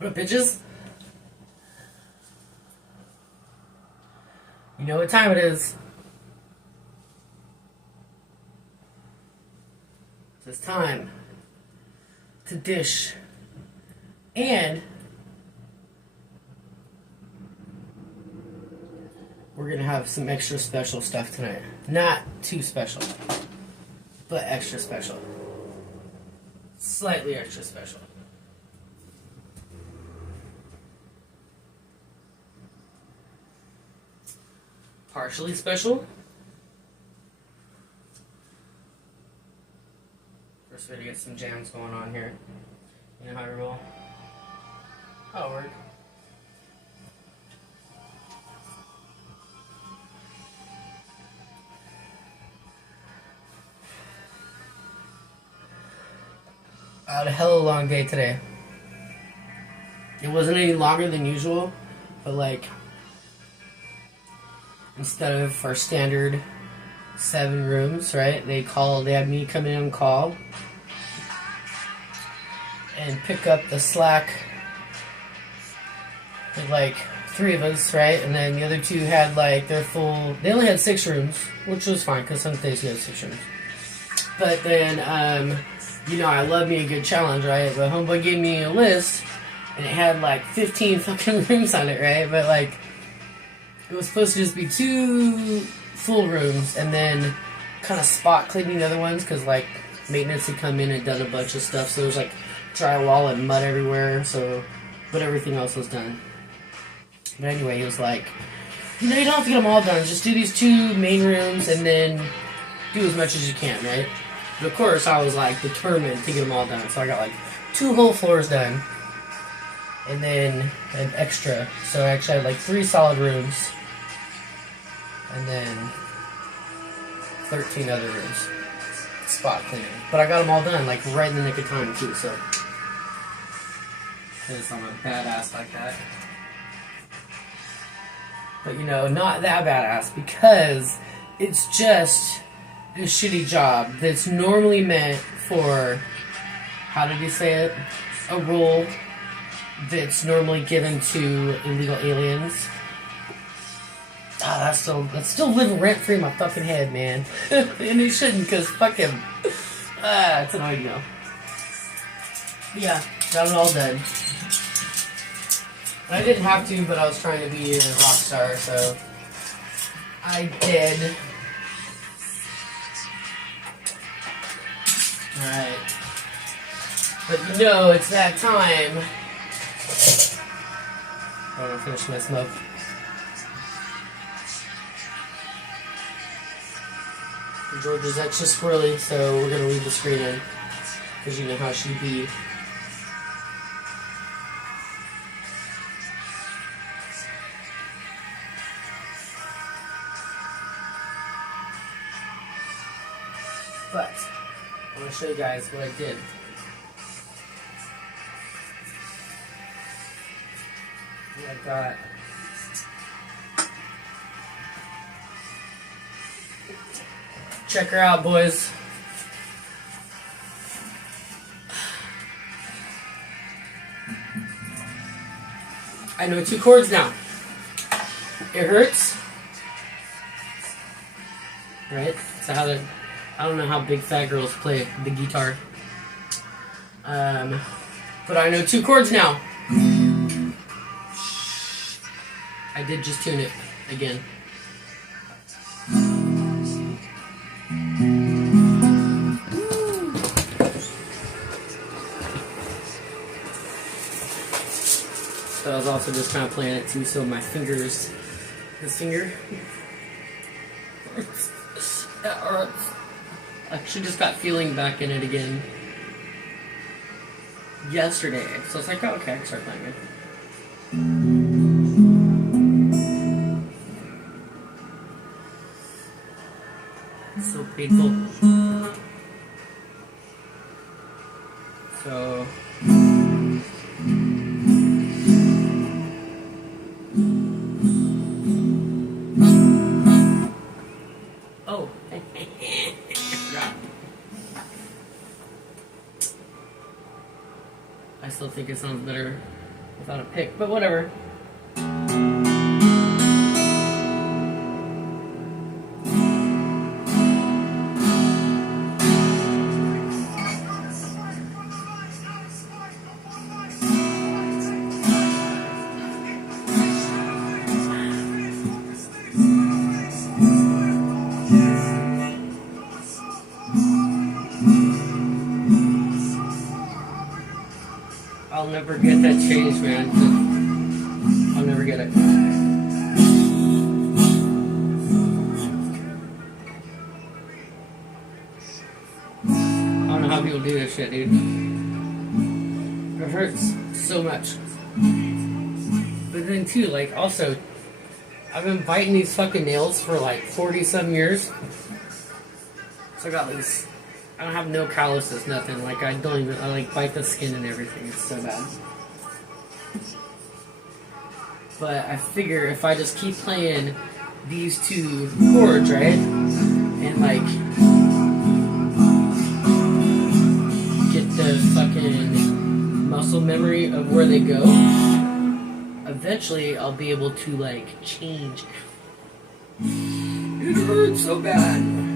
What up, bitches? You know what time it is. It's time to dish. And we're going to have some extra special stuff tonight. Not too special, but extra special. Slightly extra special. Partially special. First, we gotta get some jams going on here. You know how we roll? Oh, word. I had a hella long day today. It wasn't any longer than usual, but like, instead of our standard 7 rooms, right? They had me come in and call and pick up the slack with like 3 of us, right? And then the other 2 had like their full, they only had 6 rooms, which was fine because some days you have 6 rooms. But then, you know, I love me a good challenge, right? But homeboy gave me a list and it had like 15 fucking rooms on it, right? But like, it was supposed to just be 2 full rooms and then kind of spot cleaning the other ones because like maintenance had come in and done a bunch of stuff, so there was like drywall and mud everywhere, so, but everything else was done. But anyway, he was like, you know, you don't have to get them all done, just do these 2 main rooms and then do as much as you can, right? But of course I was like determined to get them all done, so I got like 2 whole floors done and then an extra, so I actually had like 3 solid rooms and then 13 other rooms spot cleaning. But I got them all done like right in the nick of time too, so because I'm a badass like that. But you know, not that badass because it's just a shitty job that's normally meant for, how did you say it? A role that's normally given to illegal aliens. Ah, that's still living rent-free in my fucking head, man. And it shouldn't, because fuck him. Ah, it's annoying now. Yeah, got it all done. I didn't have to, but I was trying to be a rock star, so I did. Alright. But you know, it's that time. I want to finish my smoke. Georgia's extra squirrely, so we're going to leave the screen in, because you know how she be. But I want to show you guys what I did. I got check her out, boys. I know 2 chords now. It hurts. Right? So I don't know how big fat girls play the guitar. But I know 2 chords now. I did just tune it again. So I was also just kind of playing it too, so my fingers, this finger, that hurts. I actually just got feeling back in it again yesterday, so it's like, oh, okay, I can start playing it. It's so painful. So oh. I still think it sounds better without a pick, but whatever. I'll never get that change, man. I'll never get it. I don't know how people do this shit, dude. It hurts so much. But then too, like, also, I've been biting these fucking nails for like 40-some years. So I got these. I don't have no calluses, nothing. Like, I like bite the skin and everything. It's so bad. But I figure if I just keep playing these two chords, right? And like get the fucking muscle memory of where they go, eventually I'll be able to like change. It hurts so bad.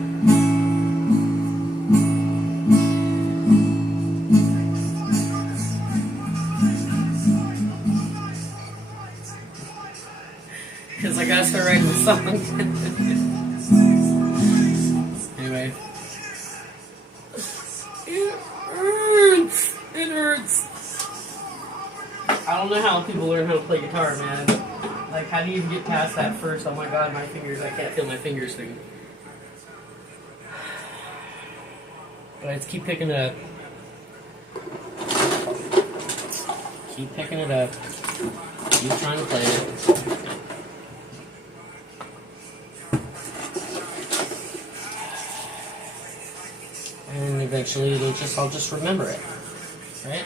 Because I gotta start writing the song. Anyway. It hurts. It hurts. I don't know how people learn how to play guitar, man. Like, how do you even get past that first? Oh my god, my fingers, I can't feel my fingers thing. But I just keep picking it up. Keep picking it up. Keep trying to play it. And eventually I'll just remember it. Right?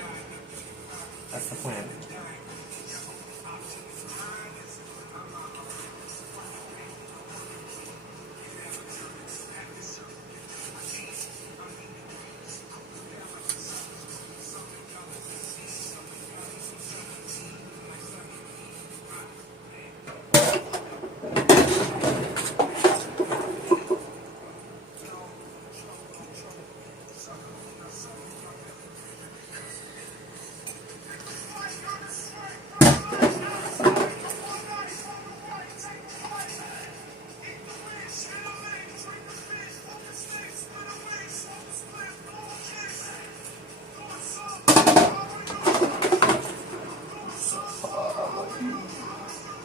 That's the plan.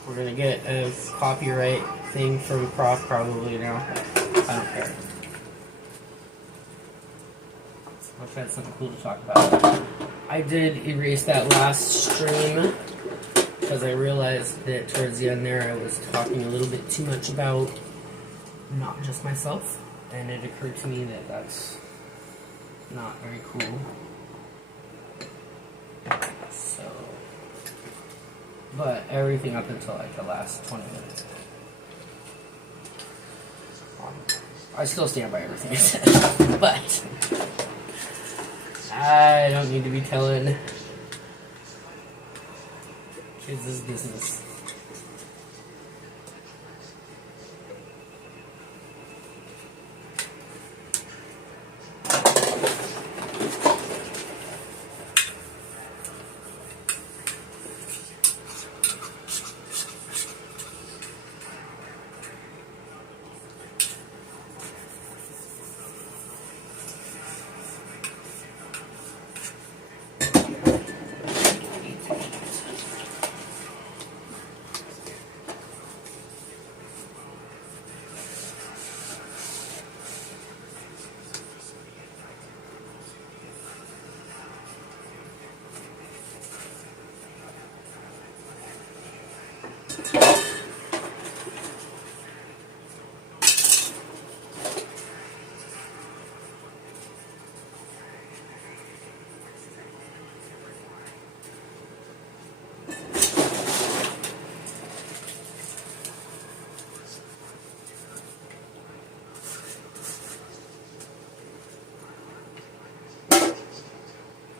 We're gonna get a copyright thing from Prof probably now. I don't care. I'll try something cool to talk about. I did erase that last stream because I realized that towards the end there I was talking a little bit too much about not just myself, and it occurred to me that that's not very cool. So, but everything up until like the last 20 minutes. I still stand by everything I said, but I don't need to be telling kids this business.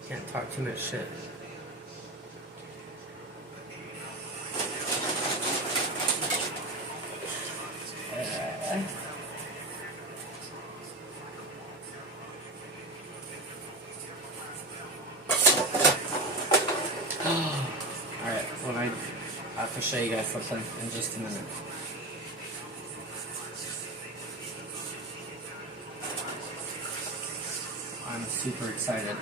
Can't talk too much shit. show you guys something in just a minute. I'm super excited.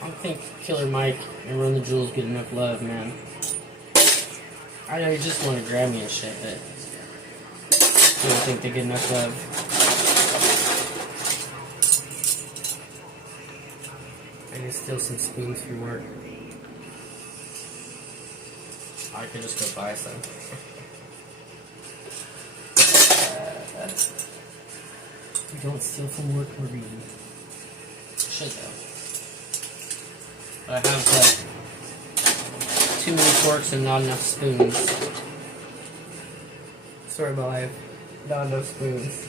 I don't think Killer Mike and Run the Jewels get enough love, man. I know you just want to grab me and shit, but I don't think they get enough love. I need to steal some spoons from work. I could just go buy some. Don't steal from work, Marie. Should though. But I have like too many forks and not enough spoons. Story of my life. Not enough spoons.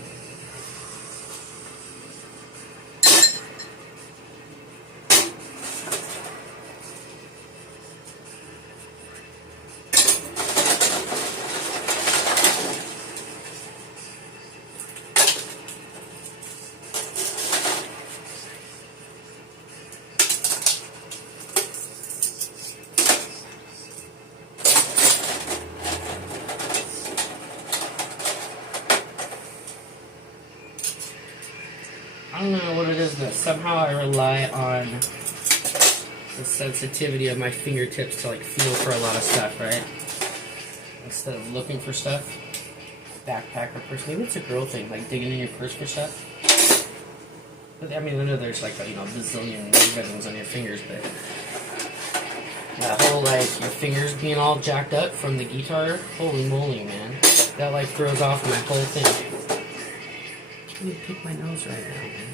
I don't know what it is, but somehow I rely on the sensitivity of my fingertips to like feel for a lot of stuff, right? Instead of looking for stuff. Backpack or purse. Maybe it's a girl thing, like digging in your purse for stuff. But I mean, I know there's like a, bazillion buttons on your fingers, but that whole like your fingers being all jacked up from the guitar, holy moly, man. That like throws off my whole thing. I'm gonna pick my nose right now, man.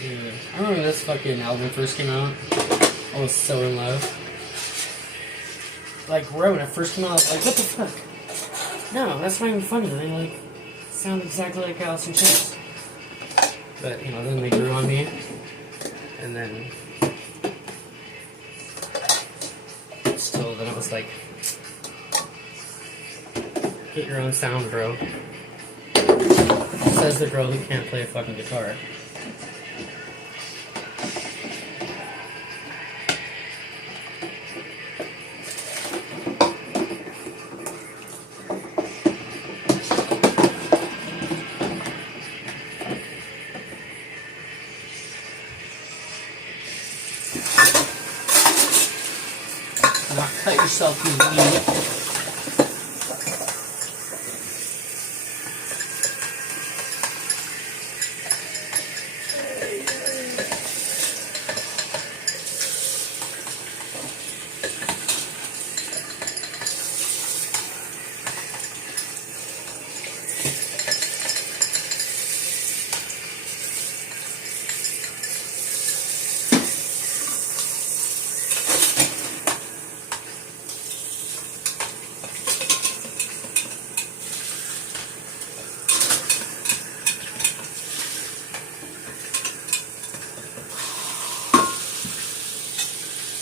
Dude, I remember when this fucking album first came out. I was so in love. Like, right when it first came out, I was like, what the fuck? No, that's not even funny. They, like, sound exactly like Alice in Chains. But, then they grew on me. And then... still, then it was like... get your own sound, bro. Says the girl who can't play a fucking guitar. Not cut yourself with meat.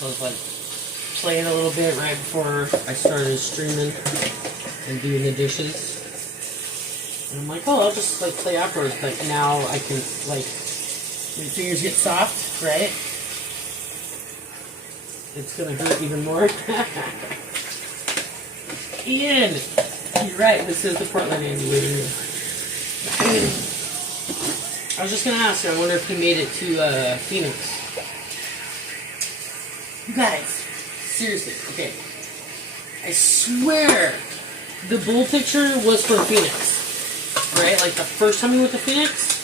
I was like playing a little bit right before I started streaming and doing the dishes. And I'm like, oh, I'll just like play afterwards. But now I can like, when your fingers get soft, right? It's gonna hurt even more. Ian! You're right, this is the Portland Andy waiting room. I was just gonna ask you, I wonder if you made it to Phoenix. You guys, seriously, okay. I swear the bull picture was for Phoenix, right? Like the first time we went to Phoenix.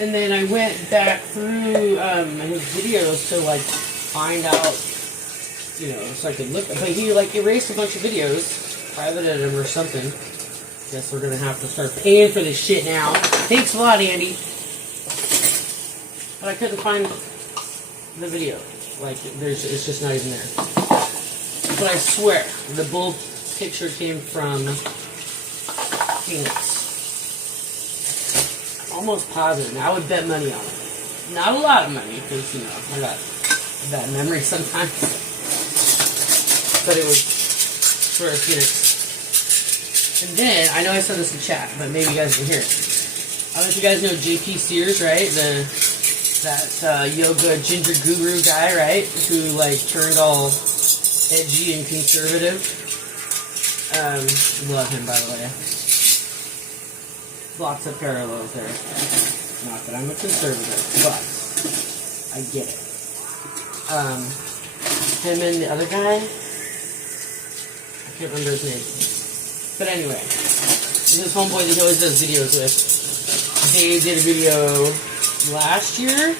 And then I went back through his videos to like find out, you know, so I could look. But he like erased a bunch of videos, privated them or something. Guess we're gonna have to start paying for this shit now. Thanks a lot, Andy. But I couldn't find the video. Like, it's just not even there. But I swear, the bull picture came from Phoenix. Almost positive. Now I would bet money on it. Not a lot of money, because, you know, I got a bad memory sometimes. But it was for Phoenix. And then, I know I said this in chat, but maybe you guys can hear it. I don't know if you guys know JP Sears, right? That yoga ginger guru guy, right? Who, like, turned all edgy and conservative. Love him, by the way. Lots of parallels there. Not that I'm a conservative, but I get it. Him and the other guy, I can't remember his name. But anyway, this homeboy that he always does videos with, they did a video last year,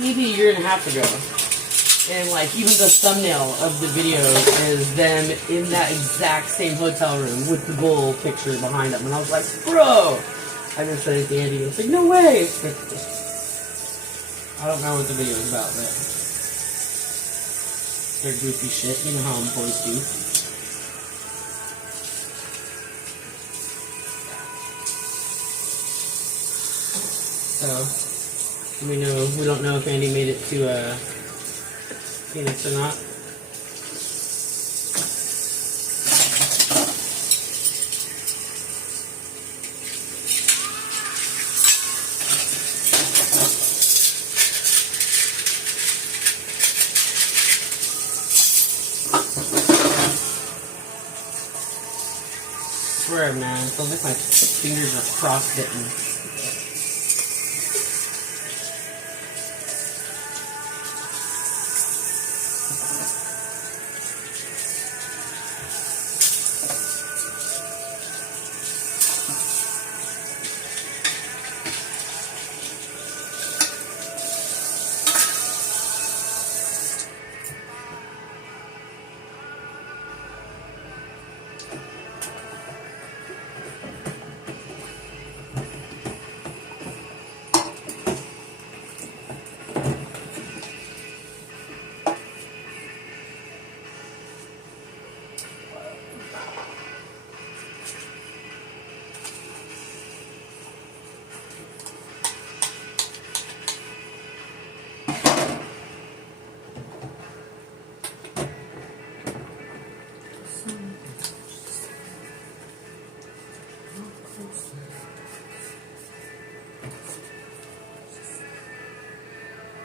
maybe a year and a half ago. And like even the thumbnail of the video is them in that exact same hotel room with the bull picture behind them. And I was like, bro! I just said it to Andy. I was like, no way! I don't know what the video is about, but they're goofy shit. You know how boys do. So, we don't know if Andy made it to Phoenix or not. I swear, man, it feels like my fingers are frostbitten.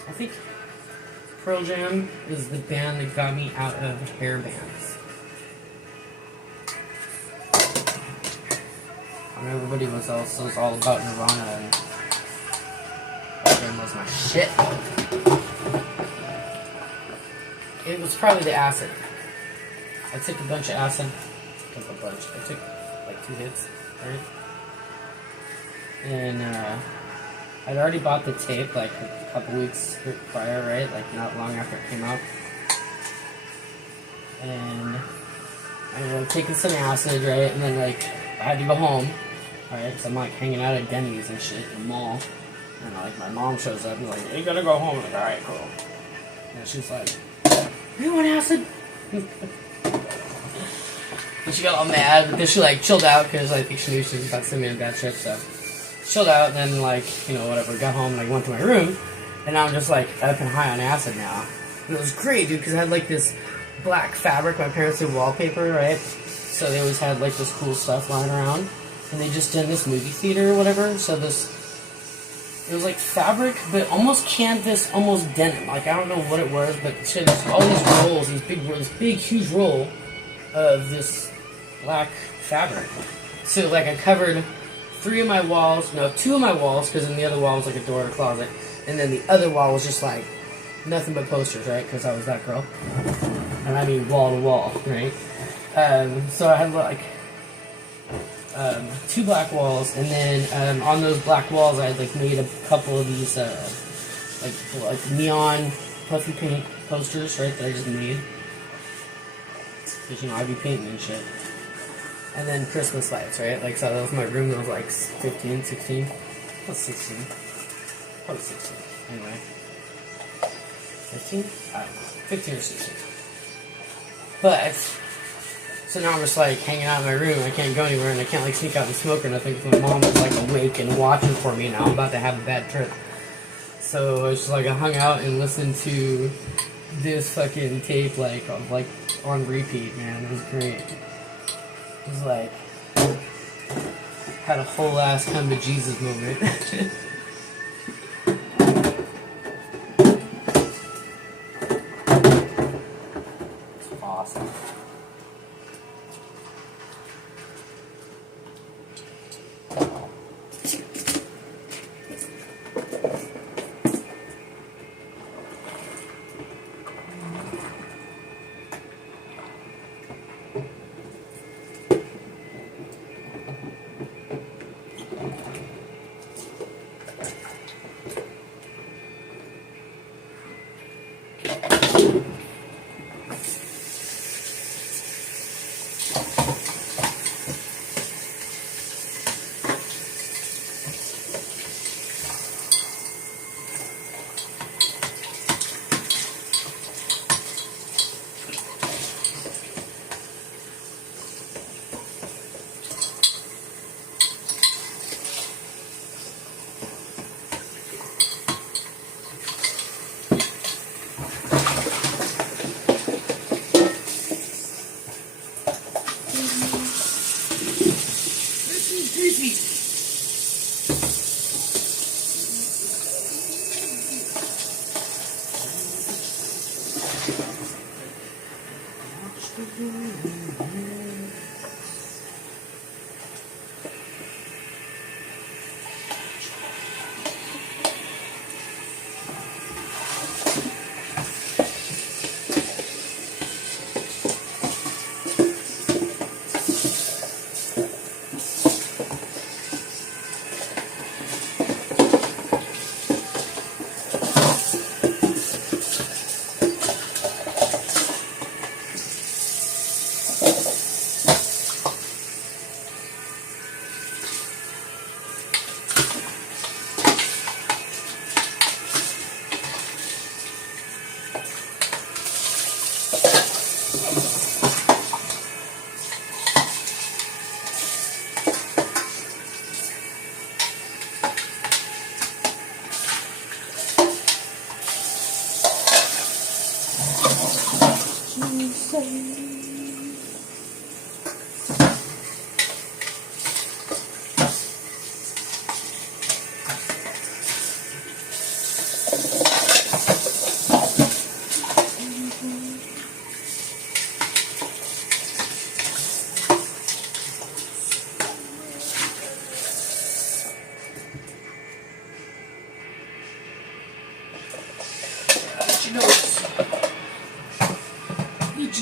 I think Pearl Jam is the band that got me out of hair bands. When everybody was also all about Nirvana and Pearl Jam was my shit. It was probably the acid. I took a bunch of acid. I took like 2 hits, right? And I'd already bought the tape like a couple weeks prior, right? Like not long after it came out. And I ended up taking some acid, right? And then like I had to go home, right? So I'm like hanging out at Denny's and shit in the mall. And like my mom shows up and like, hey, you gotta go home. I'm like, alright, cool. And she's like, you want acid? And she got all mad, but then she like chilled out because I think she knew she was about to send me a bad trip, so chilled out, and then like, you know, whatever, got home and like went to my room, and now I'm just like up and high on acid now. And it was great, dude, because I had like this black fabric. My parents did wallpaper, right? So they always had like this cool stuff lying around, and they just did this movie theater or whatever. So it was like fabric, but almost canvas, almost denim. Like I don't know what it was, but shit, there's all these rolls, this big, huge roll of this black fabric. So like I covered 2 of my walls, because then the other wall was like a door or a closet, and then the other wall was just like nothing but posters, right? Because I was that girl, and I mean wall to wall, right? So I had like 2 black walls, and then on those black walls I had like made a couple of these like neon puffy paint posters, right? That I just made, because I'd be painting and shit. And then Christmas lights, right? Like, so that was my room when I was like 15, 16. I was 16. Probably 16. Anyway. 15? I don't know. 15 or 16. But, so now I'm just like hanging out in my room. I can't go anywhere, and I can't like sneak out and smoke or nothing because my mom was like awake and watching for me, and now I'm about to have a bad trip. So it's just like I hung out and listened to this fucking tape like on repeat, man. It was great. It was like, had a whole ass come to Jesus moment. It's awesome.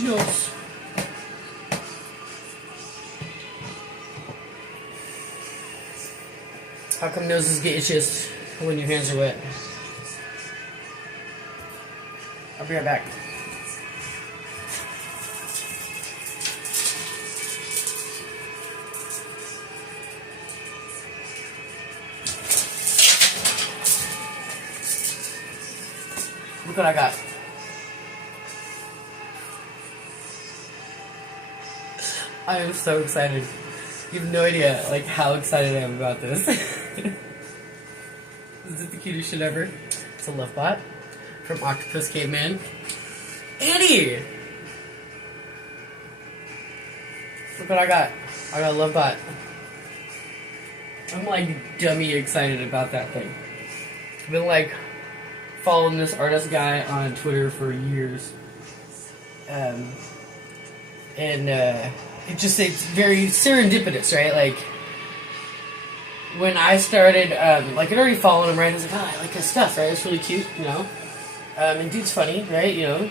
Notes. How come noses get itches when your hands are wet? I'll be right back. Look what I got. I am so excited. You have no idea, like, how excited I am about this. Is it the cutest shit ever? It's a love bot from Octopus Caveman. Annie! Look what I got. I got a love bot. I'm, like, dummy excited about that thing. I've been, like, following this artist guy on Twitter for years. It's very serendipitous, right? Like, when I started, like, I'd already followed him, right? I was like, oh, I like his stuff, right? It's really cute, you know? And dude's funny, right? You know?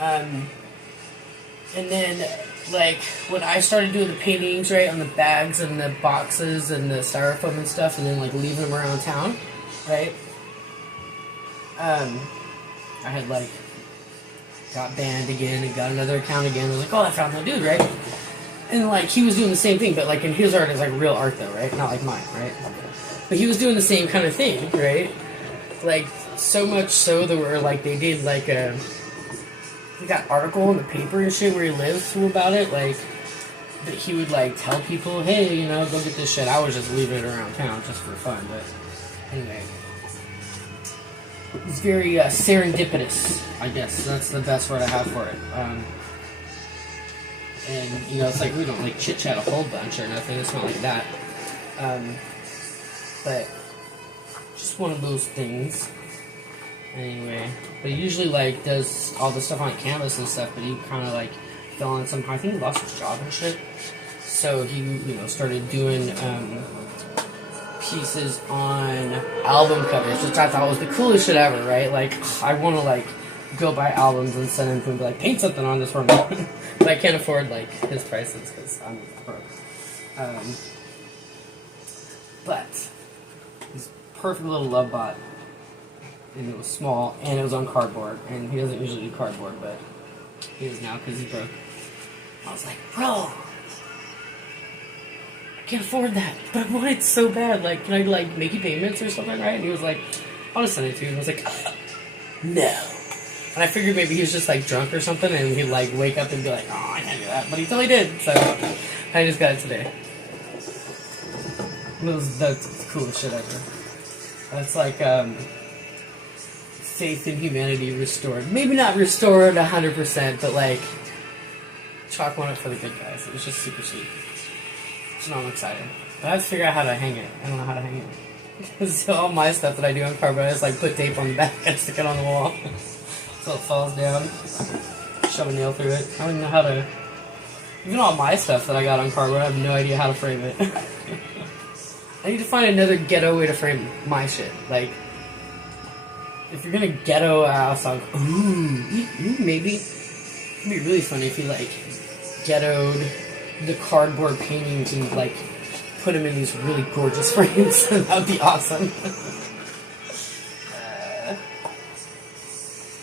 And then, like, when I started doing the paintings, right, on the bags and the boxes and the styrofoam and stuff, and then, like, leaving them around town, right? I had, like, got banned again and got another account again. I was like, oh, I found that dude, right? And, like, he was doing the same thing, but, like, in his art is, like, real art, though, right? Not like mine, right? But he was doing the same kind of thing, right? Like, so much so that where, like, they did, like, he got article in the paper and shit where he lives about it, like, that he would, like, tell people, hey, you know, go get this shit. I was just leaving it around town just for fun, but anyway. It's very serendipitous, I guess. That's the best word I have for it. And, you know, it's like we don't, like, chit-chat a whole bunch or nothing. It's not like that. But just one of those things. Anyway, but he usually, like, does all the stuff on canvas and stuff, but he kind of, like, fell on some, I think he lost his job and shit, so he, you know, started doing, pieces on album covers, which I thought was the coolest shit ever, right? Like, I want to, like, go buy albums and send him to him and be like, paint something on this for me, but I can't afford, like, his prices, because I'm broke. But, this perfect little love bot, and it was small, and it was on cardboard, and he doesn't usually do cardboard, but he is now because he's broke. I was like, bro, I can't afford that, but I want it so bad, like, can I, like, make you payments or something, right? And he was like, I'll just send it to you, and I was like, no. And I figured maybe he was just, like, drunk or something, and he'd, like, wake up and be like, oh, I can't do that, but he totally did, so I just got it today. That's the coolest shit ever. That's like, faith in humanity restored. Maybe not restored 100%, but like, chalk one up for the good guys. It was just super sweet. So now I'm excited. But I have to figure out how to hang it. I don't know how to hang it. So all my stuff that I do on cardboard, I just like put tape on the back and stick it on the wall. So it falls down. Shove a nail through it. I don't even know how to... Even all my stuff that I got on cardboard, I have no idea how to frame it. I need to find another ghetto way to frame my shit. Like, if you're gonna ghetto a house, I'll go, maybe. It'd be really funny if you, like, ghettoed the cardboard paintings and, like, put them in these really gorgeous frames. That would be awesome.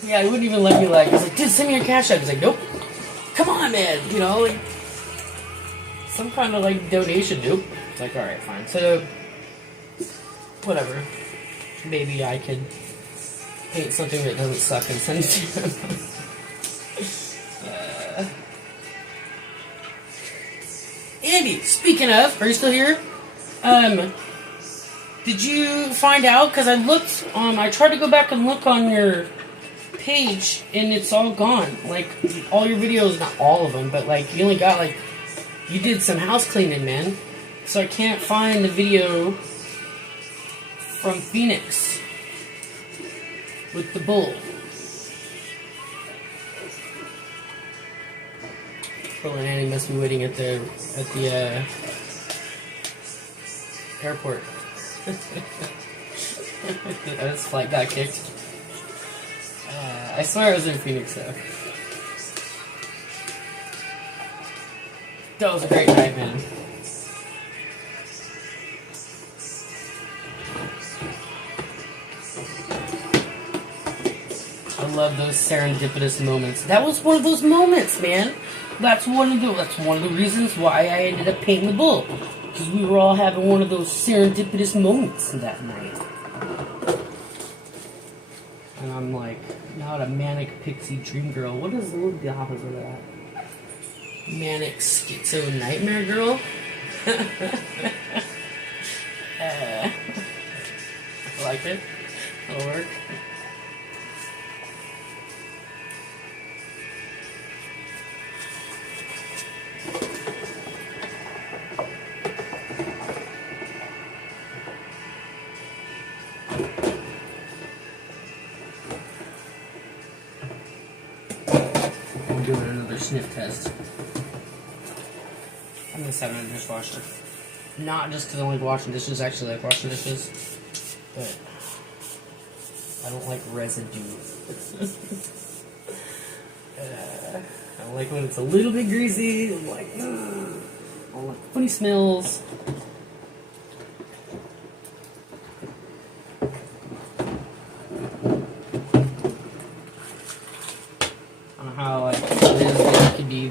Yeah, he wouldn't even let me, like, I was like, dude, send me your cash app. He's like, nope. Come on, man. You know, like, some kind of, like, donation. Nope. It's like, alright, fine. So, whatever. Maybe I could paint something that doesn't suck and send it to him. Andy, speaking of, are you still here? Did you find out? Because I looked, I tried to go back and look on your page, and it's all gone. Like, all your videos, not all of them, but, like, you only got, like, you did some house cleaning, man. So I can't find the video from Phoenix with the bull. Pearl and Annie must be waiting at the airport. This flight got kicked. I swear I was in Phoenix though. That was a great night, man. I love those serendipitous moments. That was one of those moments, man. That's one of the reasons why I ended up painting the bull. Because we were all having one of those serendipitous moments that night. And I'm like, not a manic pixie dream girl. What is the opposite of that? Manic schizo nightmare girl? I like it. That'll work. I'm doing another sniff test. I'm gonna set it in the dishwasher. Not just because I like washing dishes, I actually like washing dishes. But I don't like residue. I don't like when it's a little bit greasy. I'm like, ugh. I don't like funny smells. I don't know how like it is that you could be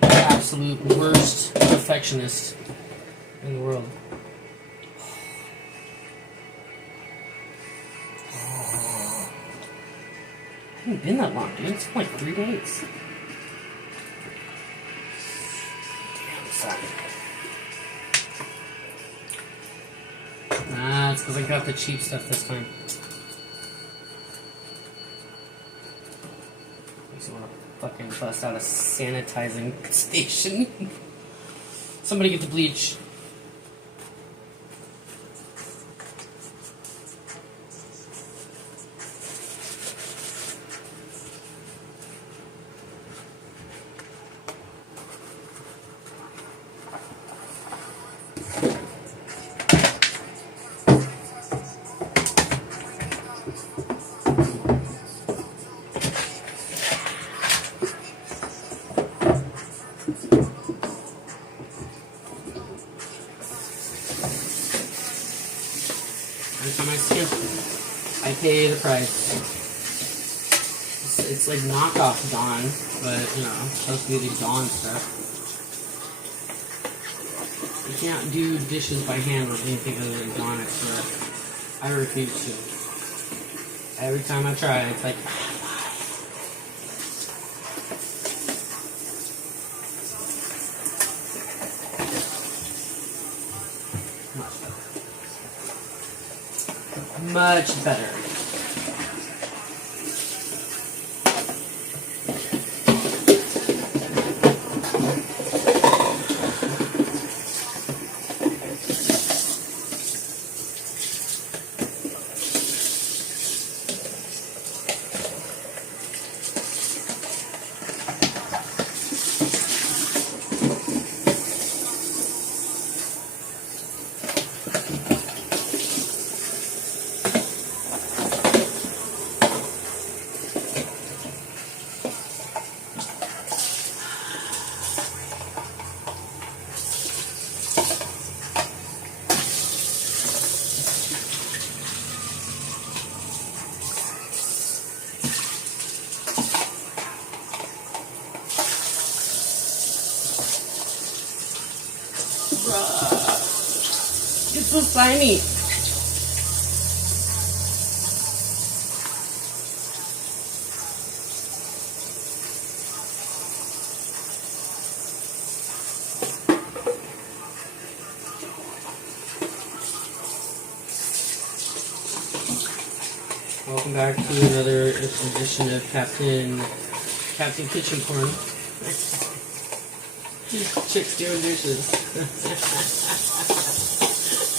the absolute worst perfectionist in the world. Oh. I haven't been that long, dude. It's been like 3 days. Damn, son. Nah, it's because I got the cheap stuff this time. Makes me want to fucking bust out a sanitizing station. Somebody get the bleach. Every time I skip, I pay the price. It's like knockoff Dawn, but you know, it's supposed to be the Dawn stuff. You can't do dishes by hand with anything other than Dawn, I swear. I refuse to. Every time I try, it's like, much better. It's so slimy. Welcome back to another edition of Captain Kitchen Corn. Chicks doing dishes.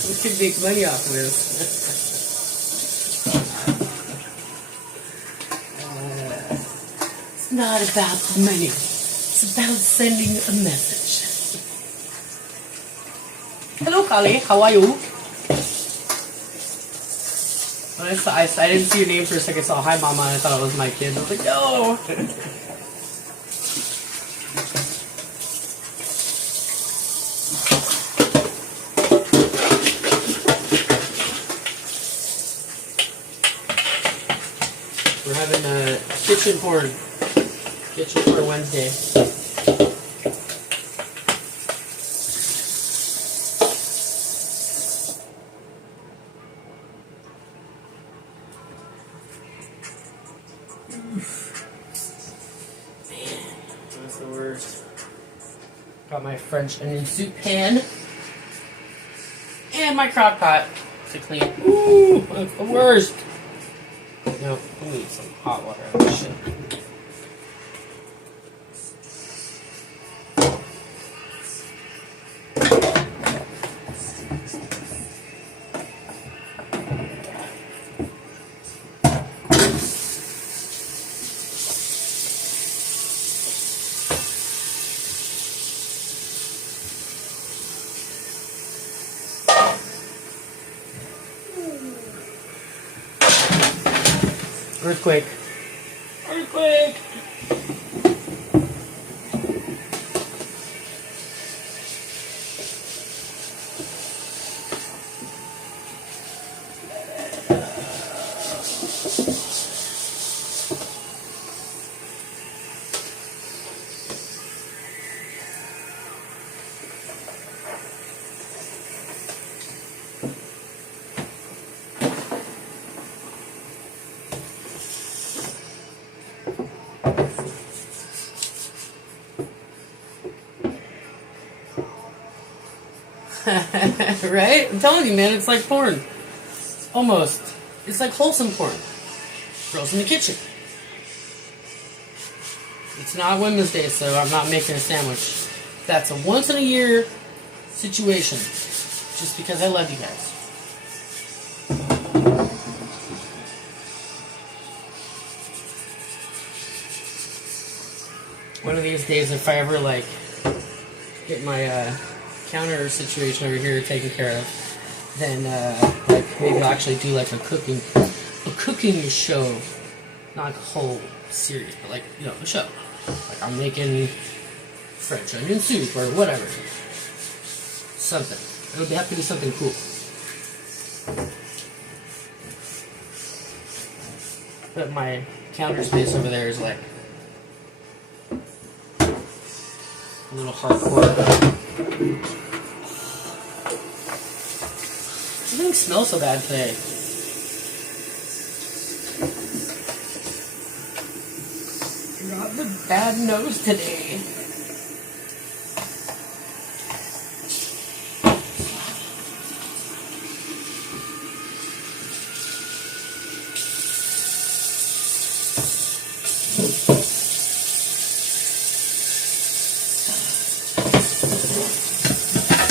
We could make money off of this. It's not about the money. It's about sending a message. Hello, Kali. How are you? I didn't see your name for a second. I saw hi, Mama, and I thought it was my kid. I was like, no. We're having a kitchen porn Wednesday. Man, that's the worst. Got my French onion soup pan and my crock pot to clean. Ooh, that's the worst. No, we need some hot water on this shit. Earthquake. Earthquake! Right? I'm telling you, man, it's like porn. Almost. It's like wholesome porn. Girls in the kitchen. It's not Wednesday, so I'm not making a sandwich. That's a once in a year situation. Just because I love you guys. One of these days, if I ever, like, get my, counter situation over here taken care of, then like maybe I'll actually do like a cooking show, not a whole series, but like, you know, a show. Like I'm making French onion soup or whatever. Something. It'll have to be something cool. But my counter space over there is like a little hardcore. Everything smells so bad today. Got the bad nose today.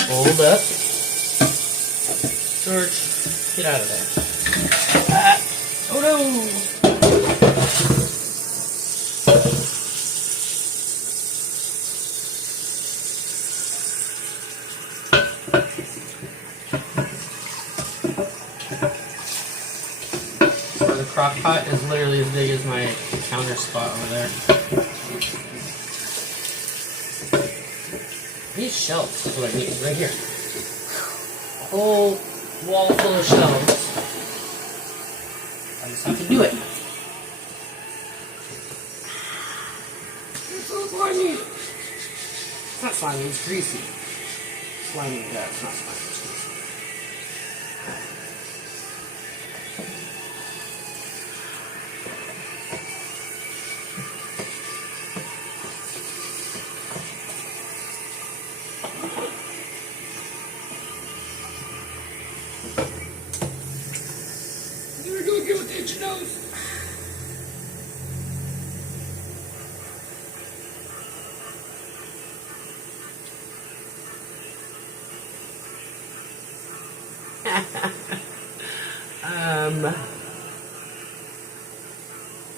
Hold up. George, get out of there. Ah, oh no! So the crock pot is literally as big as my counter spot over there. These shelves is what I need, right here. A whole wall full of shelves. I just have to do it. It's so slimy. It's not slimy, it's greasy. Slimy, yeah, it's not slimy, it's greasy. Get with the itchy nose.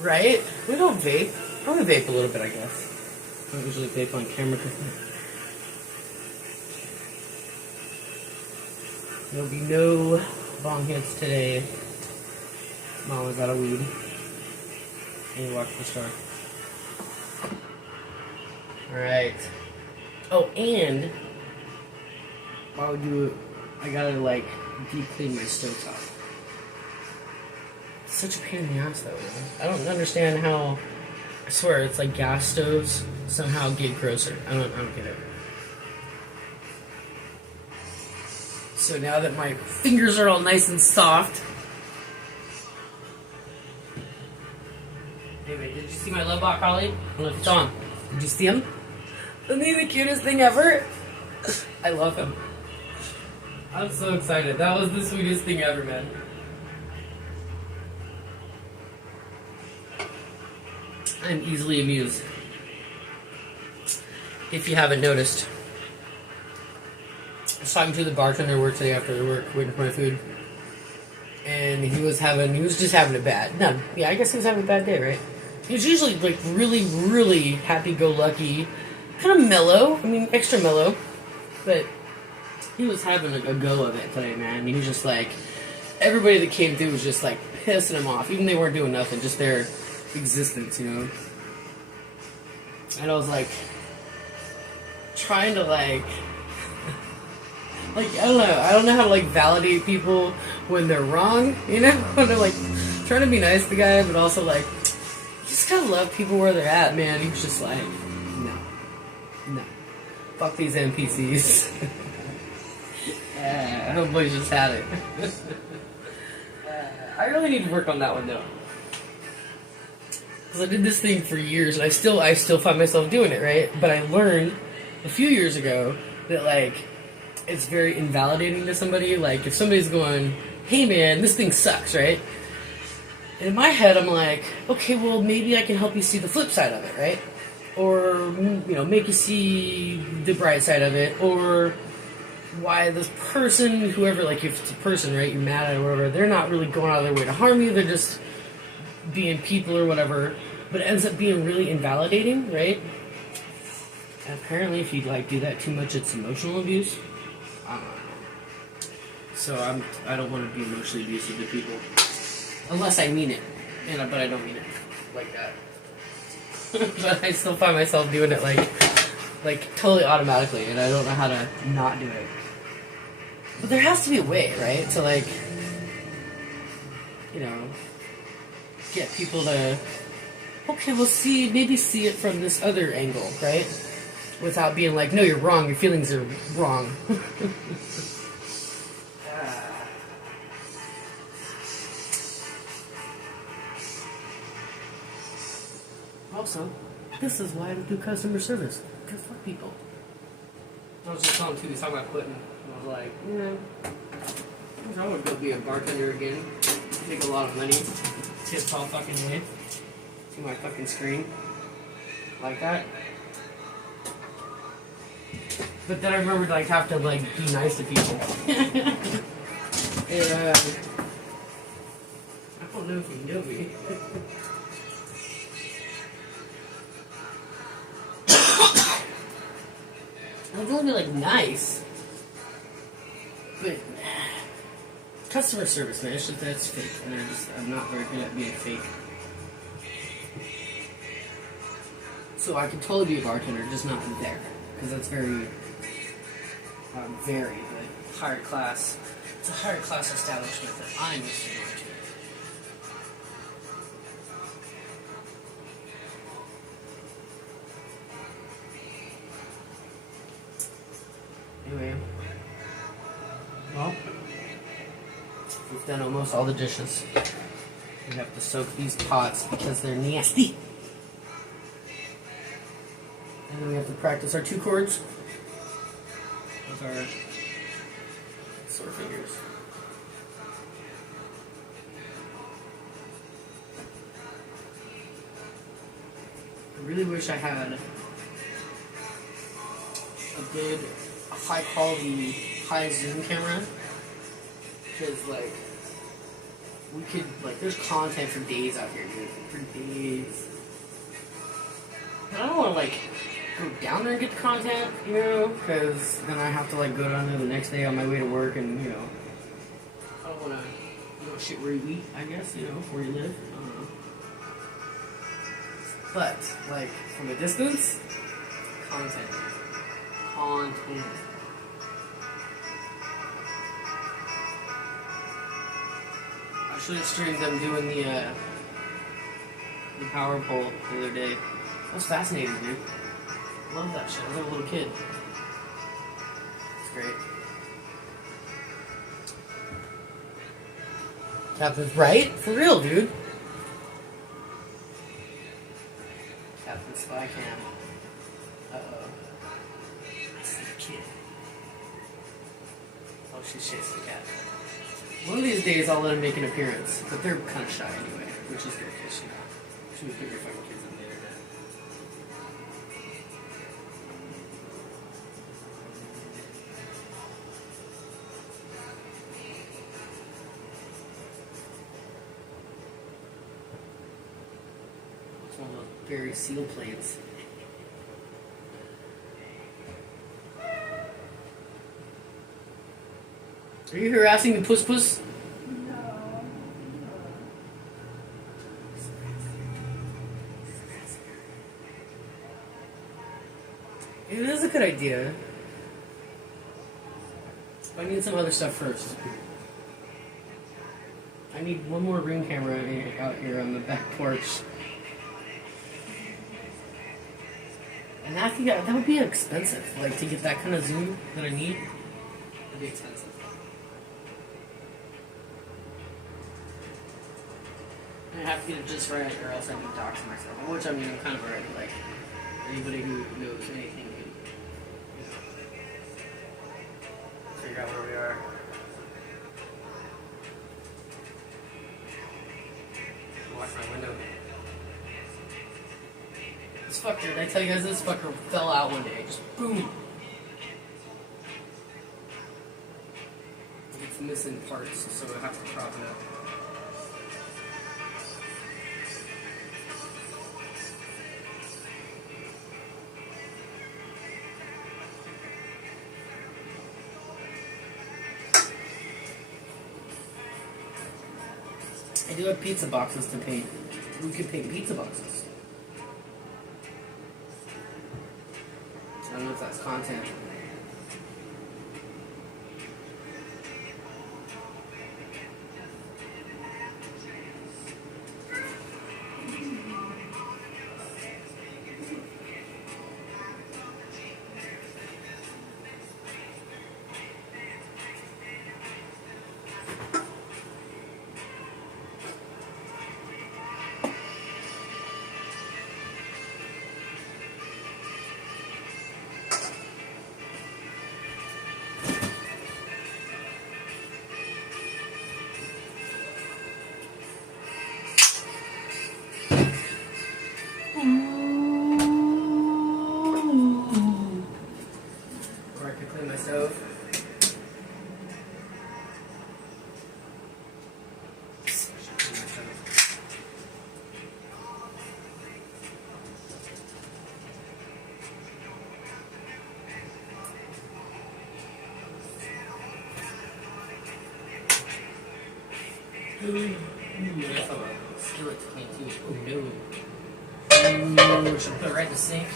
Right? We don't vape. I vape a little bit, I guess. I don't usually vape on camera. There'll be no bong hits today. Mama got a weed. And you walk to the store. Alright. Oh, and while we do it, I gotta like deep clean my stovetop. It's such a pain in the ass though, man. I don't understand how, I swear it's like gas stoves somehow get grosser. I don't get it. So now that my fingers are all nice and soft. Anyway, did you see my love bot collie? I don't know if it's on. Did you see him? Isn't he the cutest thing ever? I love him. I'm so excited. That was the sweetest thing ever, man. I'm easily amused. If you haven't noticed. I was talking to the bartender who worked today after work, waiting for my food. And he was just having a bad, no, yeah, I guess he was having a bad day, right? He was usually like really, really happy-go-lucky, kind of mellow, I mean, extra mellow, but he was having a go of it today, man. He was just like, everybody that came through was just like pissing them off. Even they weren't doing nothing, just their existence, you know. And I was like, trying to like I don't know how to like validate people when they're wrong, you know. When they're like trying to be nice to the guy, but also like, you just gotta love people where they're at, man. He was just like, no, fuck these NPCs. Homeboy just had it. I really need to work on that one though, because I did this thing for years, and I still find myself doing it, right? But I learned a few years ago that like it's very invalidating to somebody. Like if somebody's going, "Hey man, this thing sucks," right? And in my head, I'm like, okay, well maybe I can help you see the flip side of it, right? Or you know, make you see the bright side of it, or why this person, whoever, like if it's a person, right, you're mad at or whatever, they're not really going out of their way to harm you, they're just being people or whatever, but it ends up being really invalidating, right? And apparently if you like do that too much, it's emotional abuse. I don't know. So I don't want to be emotionally abusive to people, unless I mean it, but I don't mean it like that. But I still find myself doing it like totally automatically, and I don't know how to not do it. But there has to be a way, right? To like, you know, get people to, okay, we'll maybe see it from this other angle, right? Without being like, no, you're wrong, your feelings are wrong. Also, this is why I don't do customer service. Because fuck people. I was just telling him too, he's talking about quitting. And I was like, I would go be a bartender again. Make a lot of money. Tips all fucking way. See my fucking screen. Like that. But then I remembered like have to like be nice to people. And I don't know if you know me. I'm going to be like nice, but customer service, man, that's fake, and I'm not very good at being fake. So I could totally be a bartender, just not there, because that's very, but higher class. It's a higher class establishment that I'm used to going to. Anyway, well, we've done almost all the dishes. We have to soak these pots because they're nasty. And then we have to practice our 2 chords with our sore fingers. I really wish I had a good high quality, high zoom camera, because like we could like there's content for days out here, dude, for days. But I don't want to like go down there and get the content, you know, because then I have to like go down there the next day on my way to work, and you know, I don't want to shit where you eat, I guess, you know, where you live. I don't know. But like from a distance, content. I should have streamed them doing the power pole the other day. That was fascinating, dude. Love that shit. I was like a little kid. It's great. Captain's right? For real, dude. Captain Spy Cam. Uh-oh. That's the kid. Oh, she's chasing the cat. One of these days I'll let him make an appearance, but they're kind of shy anyway, which is good because, you know, shouldn't put your fucking kids on the internet. It's one of those buried seal plates. Are you harassing the puss? It is a good idea. I need some other stuff first. I need one more ring camera out here on the back porch. And that would be expensive. Like, to get that kind of zoom that I need, it'd be expensive. I have to get it just right, or else I can dox myself. Which, I mean, I'm kind of already, like, anybody who knows anything can, figure out where we are. Watch my window. This fucker, did I tell you guys this fucker fell out one day? Just boom! It's missing parts, so I have to prop it up. I do have pizza boxes to paint. We could paint pizza boxes. I don't know if that's content. Should put it right in the sink.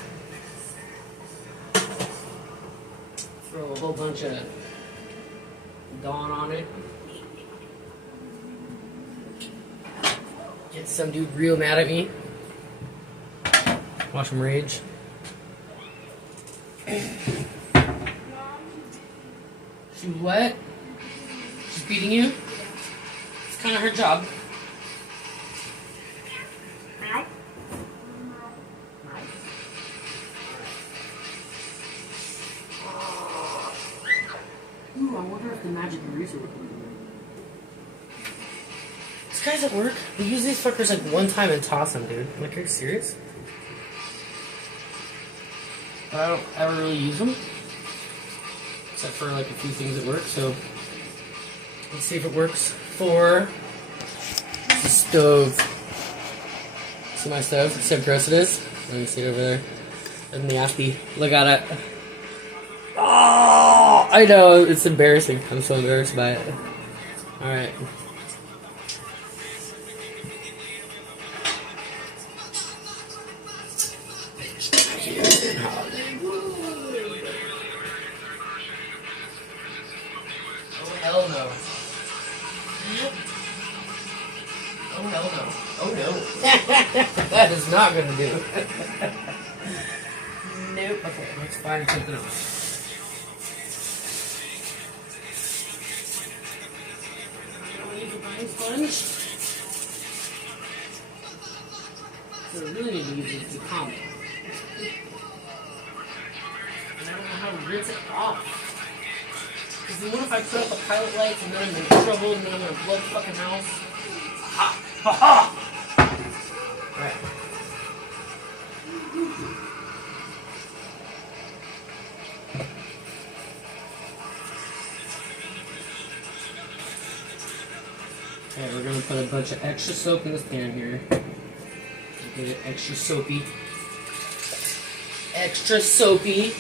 Throw a whole bunch of Dawn on it. Get some dude real mad at me. Watch him rage. She what? She's beating you? It's kind of her job. Ooh, I wonder if the magic eraser would work. This guy's at work. We use these fuckers like one time and toss them, dude. Like, are you serious? But I don't ever really use them. Except for like a few things at work, so let's see if it works for the stove. See my stove? See how gross it is? Let me see it over there. That's nasty. Look at it. Oh, I know, it's embarrassing. I'm so embarrassed by it. Alright. Oh, hell no. Oh, hell no. Oh, no. That is not going to do. Nope. Okay, let's find something else. Sponge. So I really need to use this to comb. And I don't know how to rinse it off. Because then what if I put up a pilot light and then I'm in trouble and then I'm going to blow the fucking house? Ha! Ha ha! Alright. Okay, we're gonna put a bunch of extra soap in this pan here. Get it extra soapy. Extra soapy.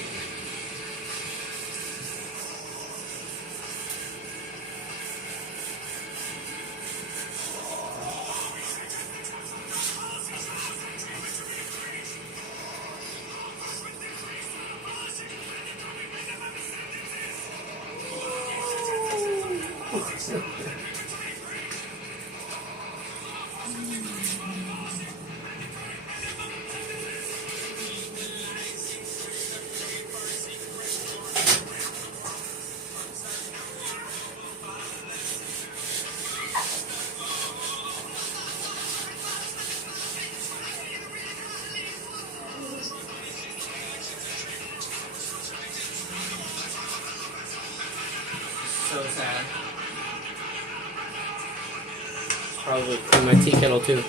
So sad. Probably clean my tea kettle too.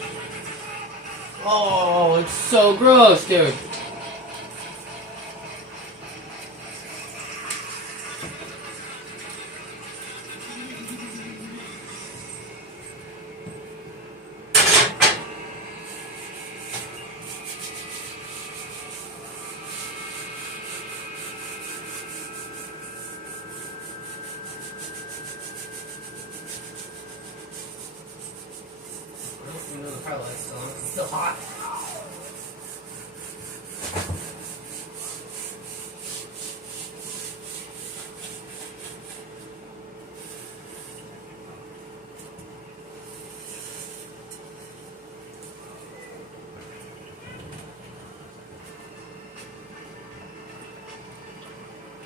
Oh, it's so gross, dude. Even though the pilot light's still on, it's still hot.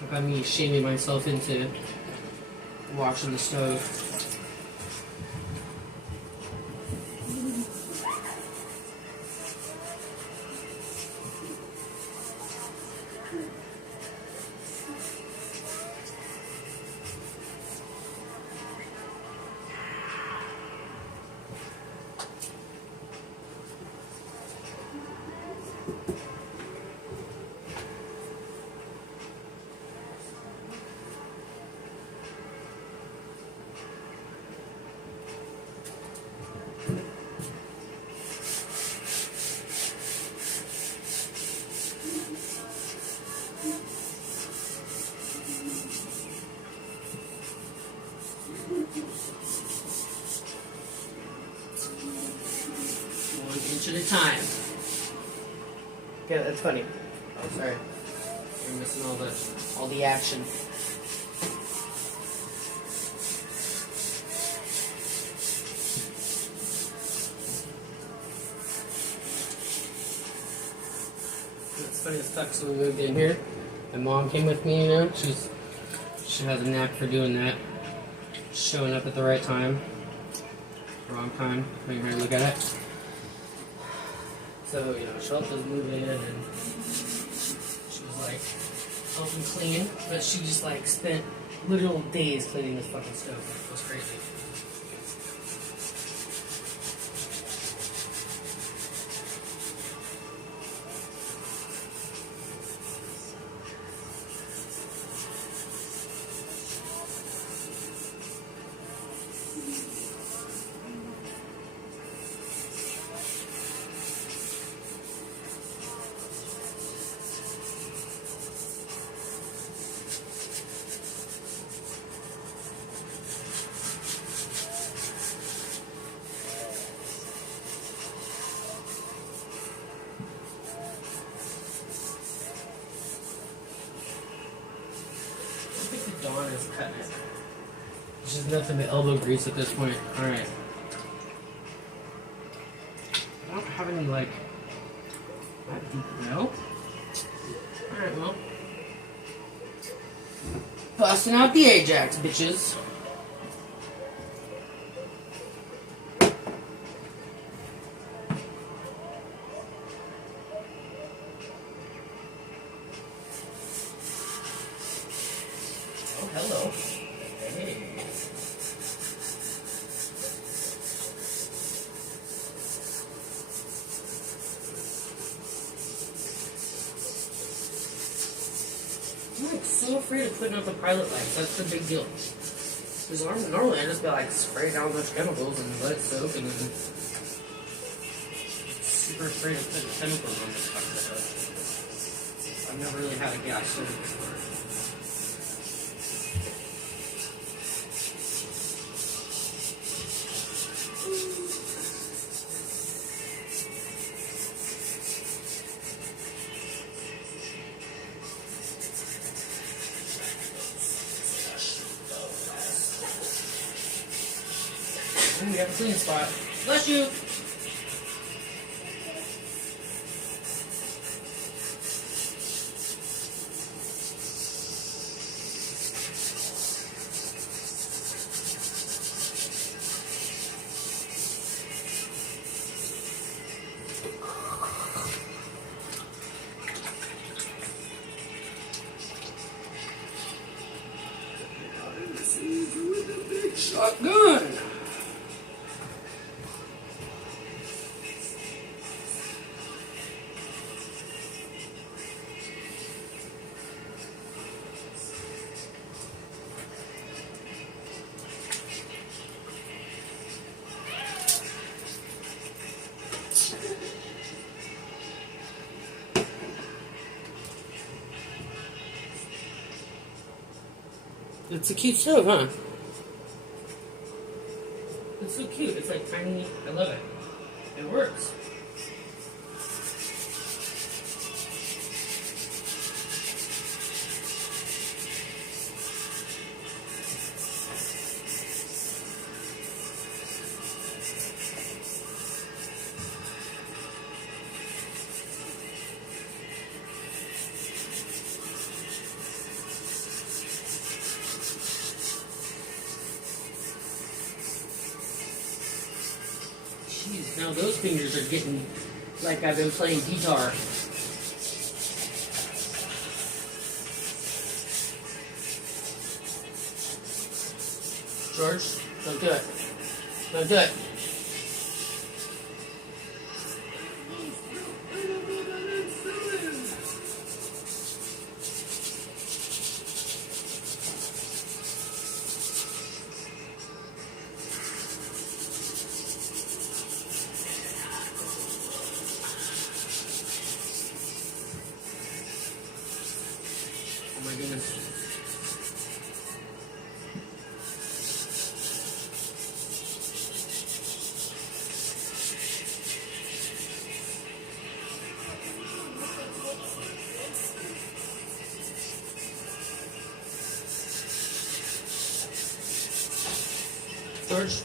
Got me shaming myself into washing the stove. At a time. Yeah, that's funny. Oh, sorry. You're missing all the action. It's funny as fuck. So we moved in here. My mom came with me. You know, she has a knack for doing that. Showing up at the right time. Wrong time. Coming here to look at it. So, you know, she helped us move in, and she was like helping clean, but she just like spent literal days cleaning this fucking stove. It was crazy. Dawn is cutting it. It's just nothing but elbow grease at this point. Alright. I don't have any, like, that deep. No? Alright, well. Busting out the Ajax, bitches. Oh, hello. Hey. I'm like so afraid of putting out the pilot lights. That's the big deal. Because normally I just be like spray down those chemicals and let it soak, and then super afraid of putting chemicals on this fucking stuff. I've never really had a gas stove before. we have a clean spot. Bless you. With a big shotgun. It's a cute stove, huh? It's so cute. It's like tiny. I love it. It works. Jeez, now those fingers are getting like I've been playing guitar. George, don't do it. Don't do it. Oh my goodness. George?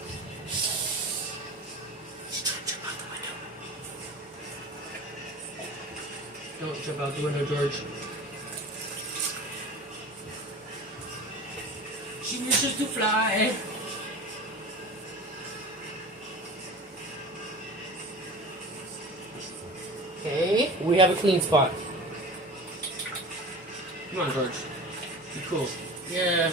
Don't jump out the window, George. She wishes to fly. Okay, we have a clean spot. Come on, George. Be cool. Yeah.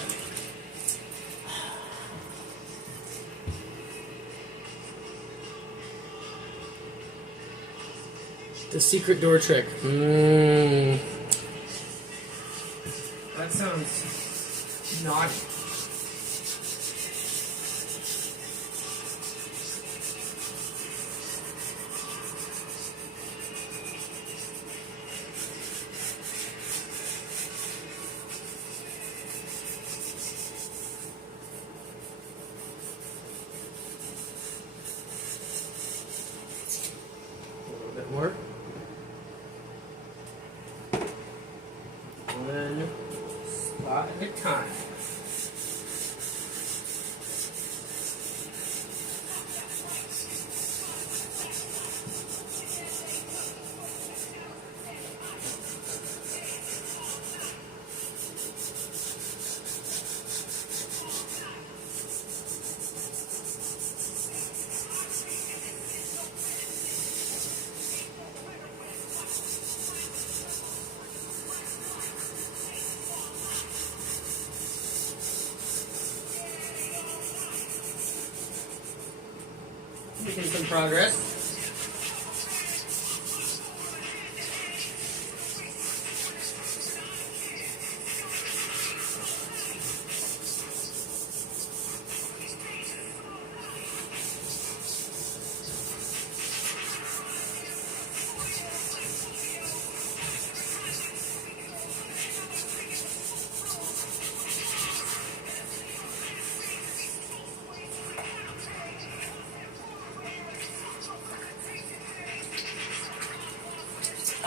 The secret door trick. That sounds naughty. A little bit more. One spot at a time. Making some progress.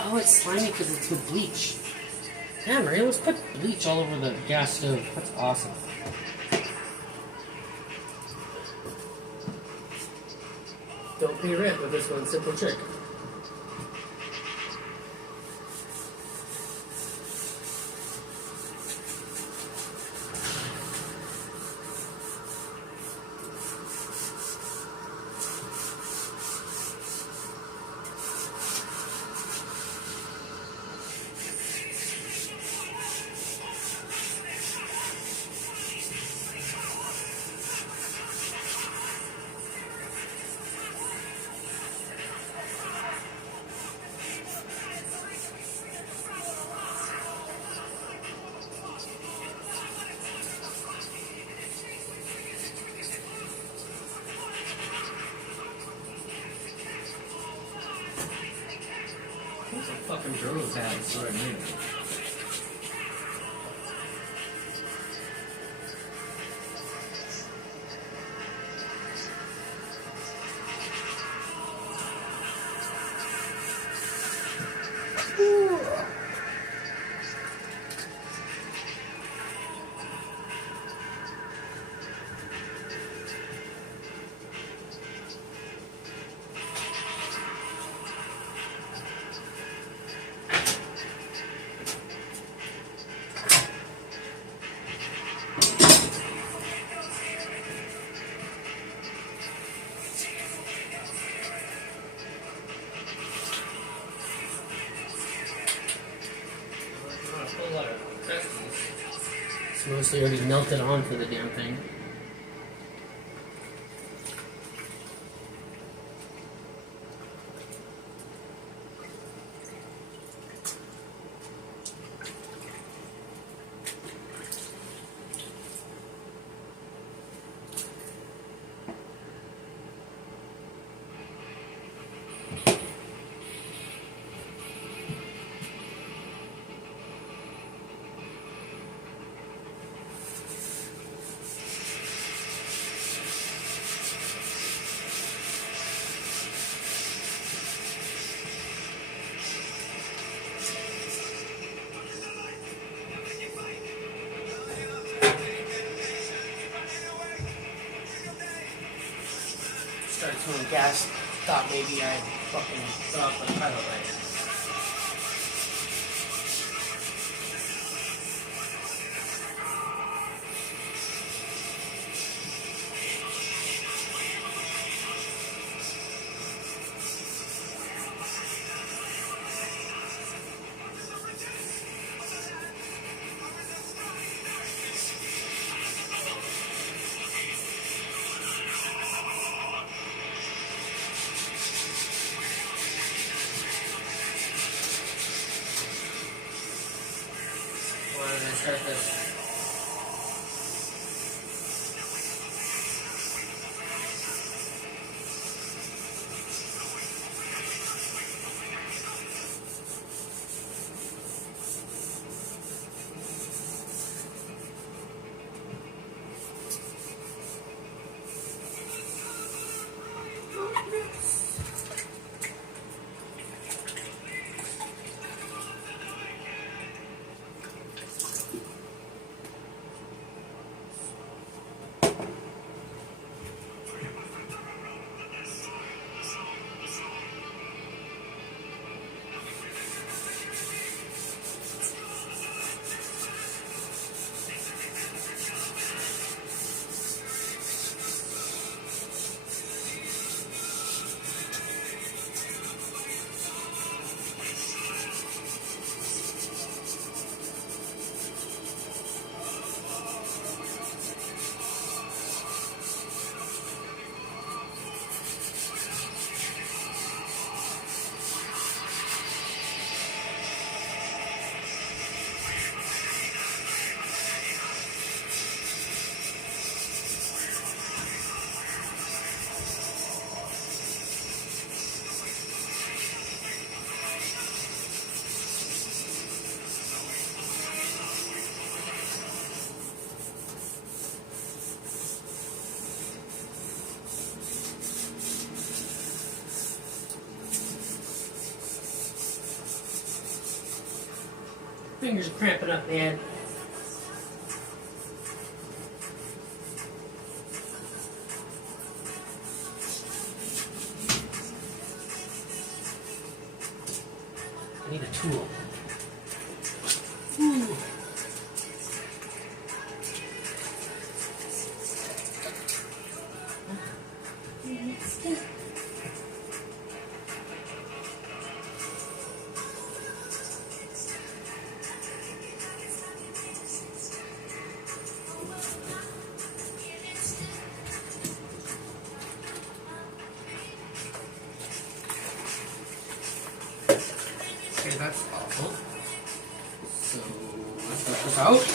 Oh, it's slimy because it's with bleach. Damn, Ray, let's put bleach all over the gas stove. That's awesome. Be rip with this one simple trick. What's a fucking Duro pad? That's what I mean. It's mostly already melted onto the damn thing. Started throwing gas. Thought maybe I fucking got off the pilot light. Start this. Fingers are cramping up, man. Put this out.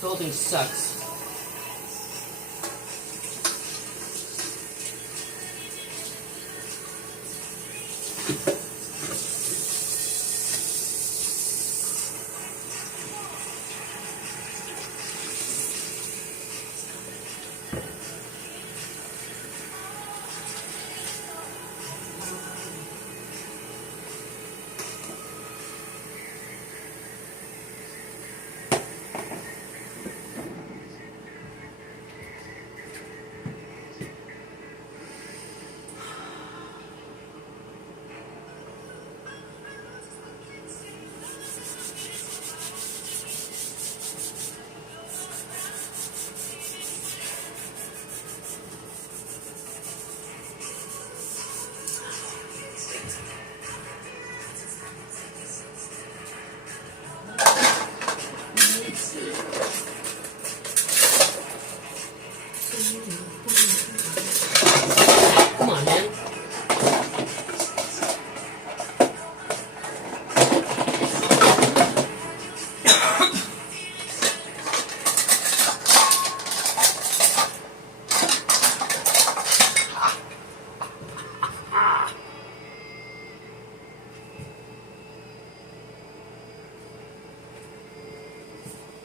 The whole thing sucks. Come on, man.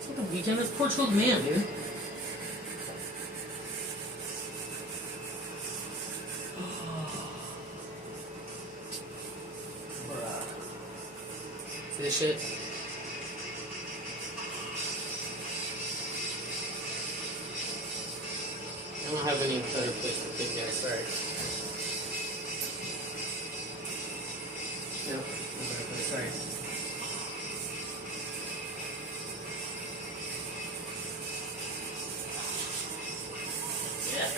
What the weekend? That's Portugal man, dude. See this shit? I don't have any better place to pick that, sorry. No, no better place, sorry. Yeah.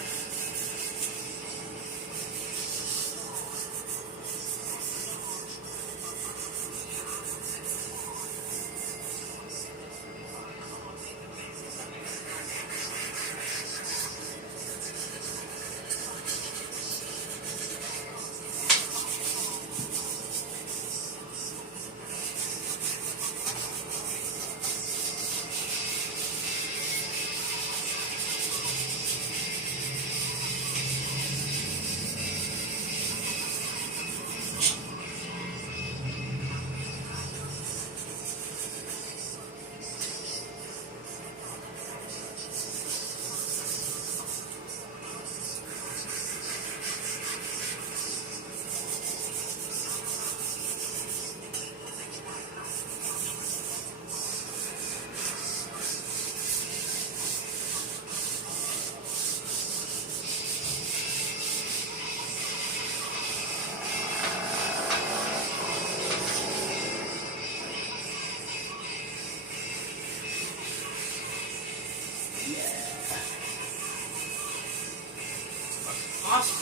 Awesome.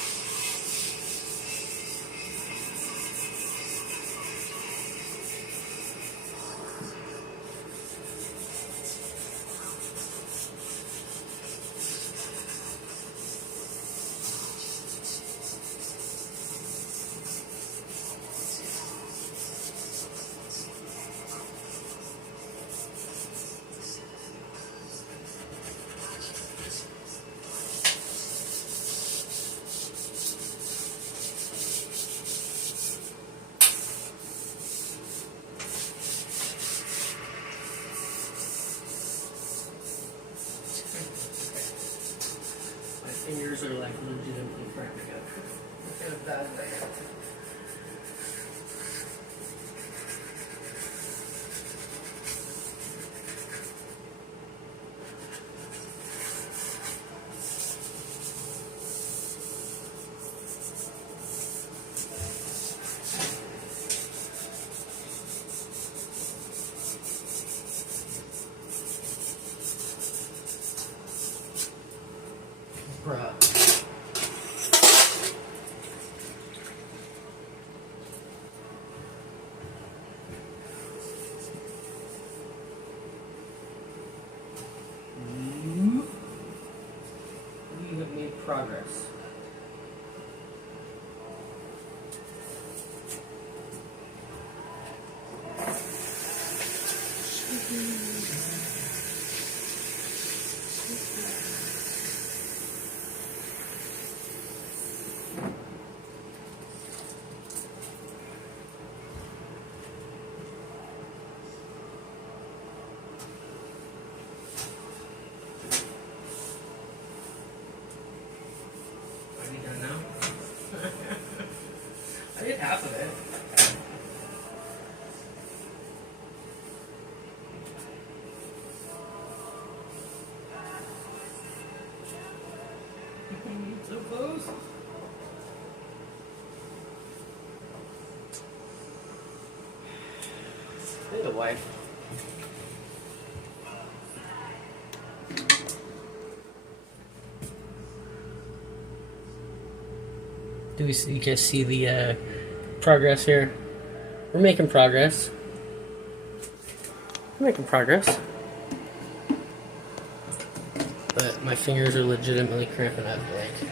My fingers are like legitimately cramping up. Look at that bad. Bruh. You have made progress. Are you done now? I did half of it. So close. Hey, the wife. Do we see, you guys see the progress here? We're making progress. We're making progress. But my fingers are legitimately cramping up, like.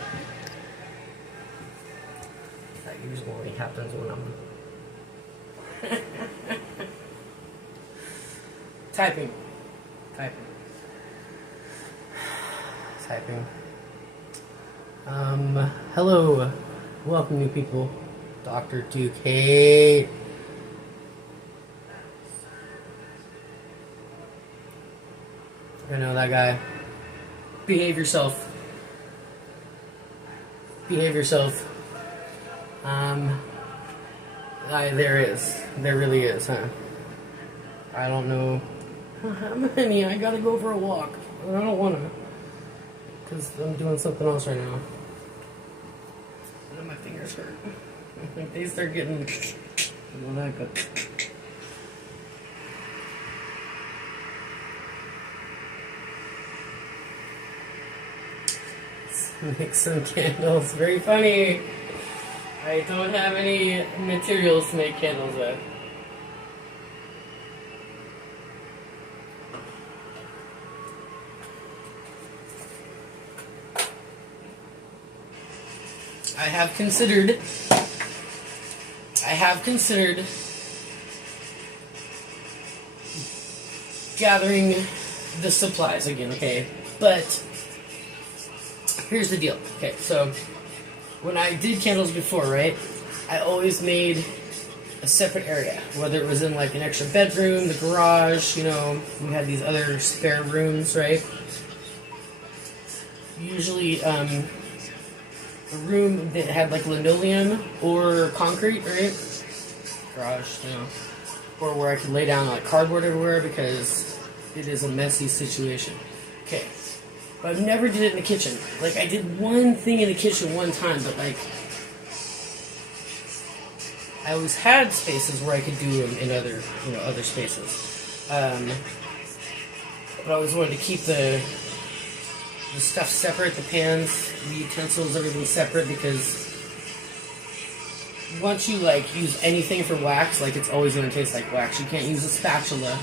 That usually happens when I'm typing. Hello. Welcome, new people. Dr. Duke. Hey. I know that guy. Behave yourself. Behave yourself. There really is, huh? I don't know how many. I gotta go for a walk. I don't wanna, because I'm doing something else right now. And my fingers hurt. I think they start getting, make some candles. Very funny. I don't have any materials to make candles with. I have considered gathering the supplies again, okay? But here's the deal. Okay, so when I did candles before, right, I always made a separate area, whether it was in like an extra bedroom, the garage, you know, we had these other spare rooms, right? Usually, a room that had like linoleum or concrete, right? Garage, you know, or where I could lay down like cardboard everywhere because it is a messy situation. Okay. But I never did it in the kitchen. Like, I did one thing in the kitchen one time, but, like, I always had spaces where I could do them in other, you know, other spaces. But I always wanted to keep the stuff separate, the pans, the utensils, everything separate, because once you, like, use anything for wax, like, it's always going to taste like wax. You can't use a spatula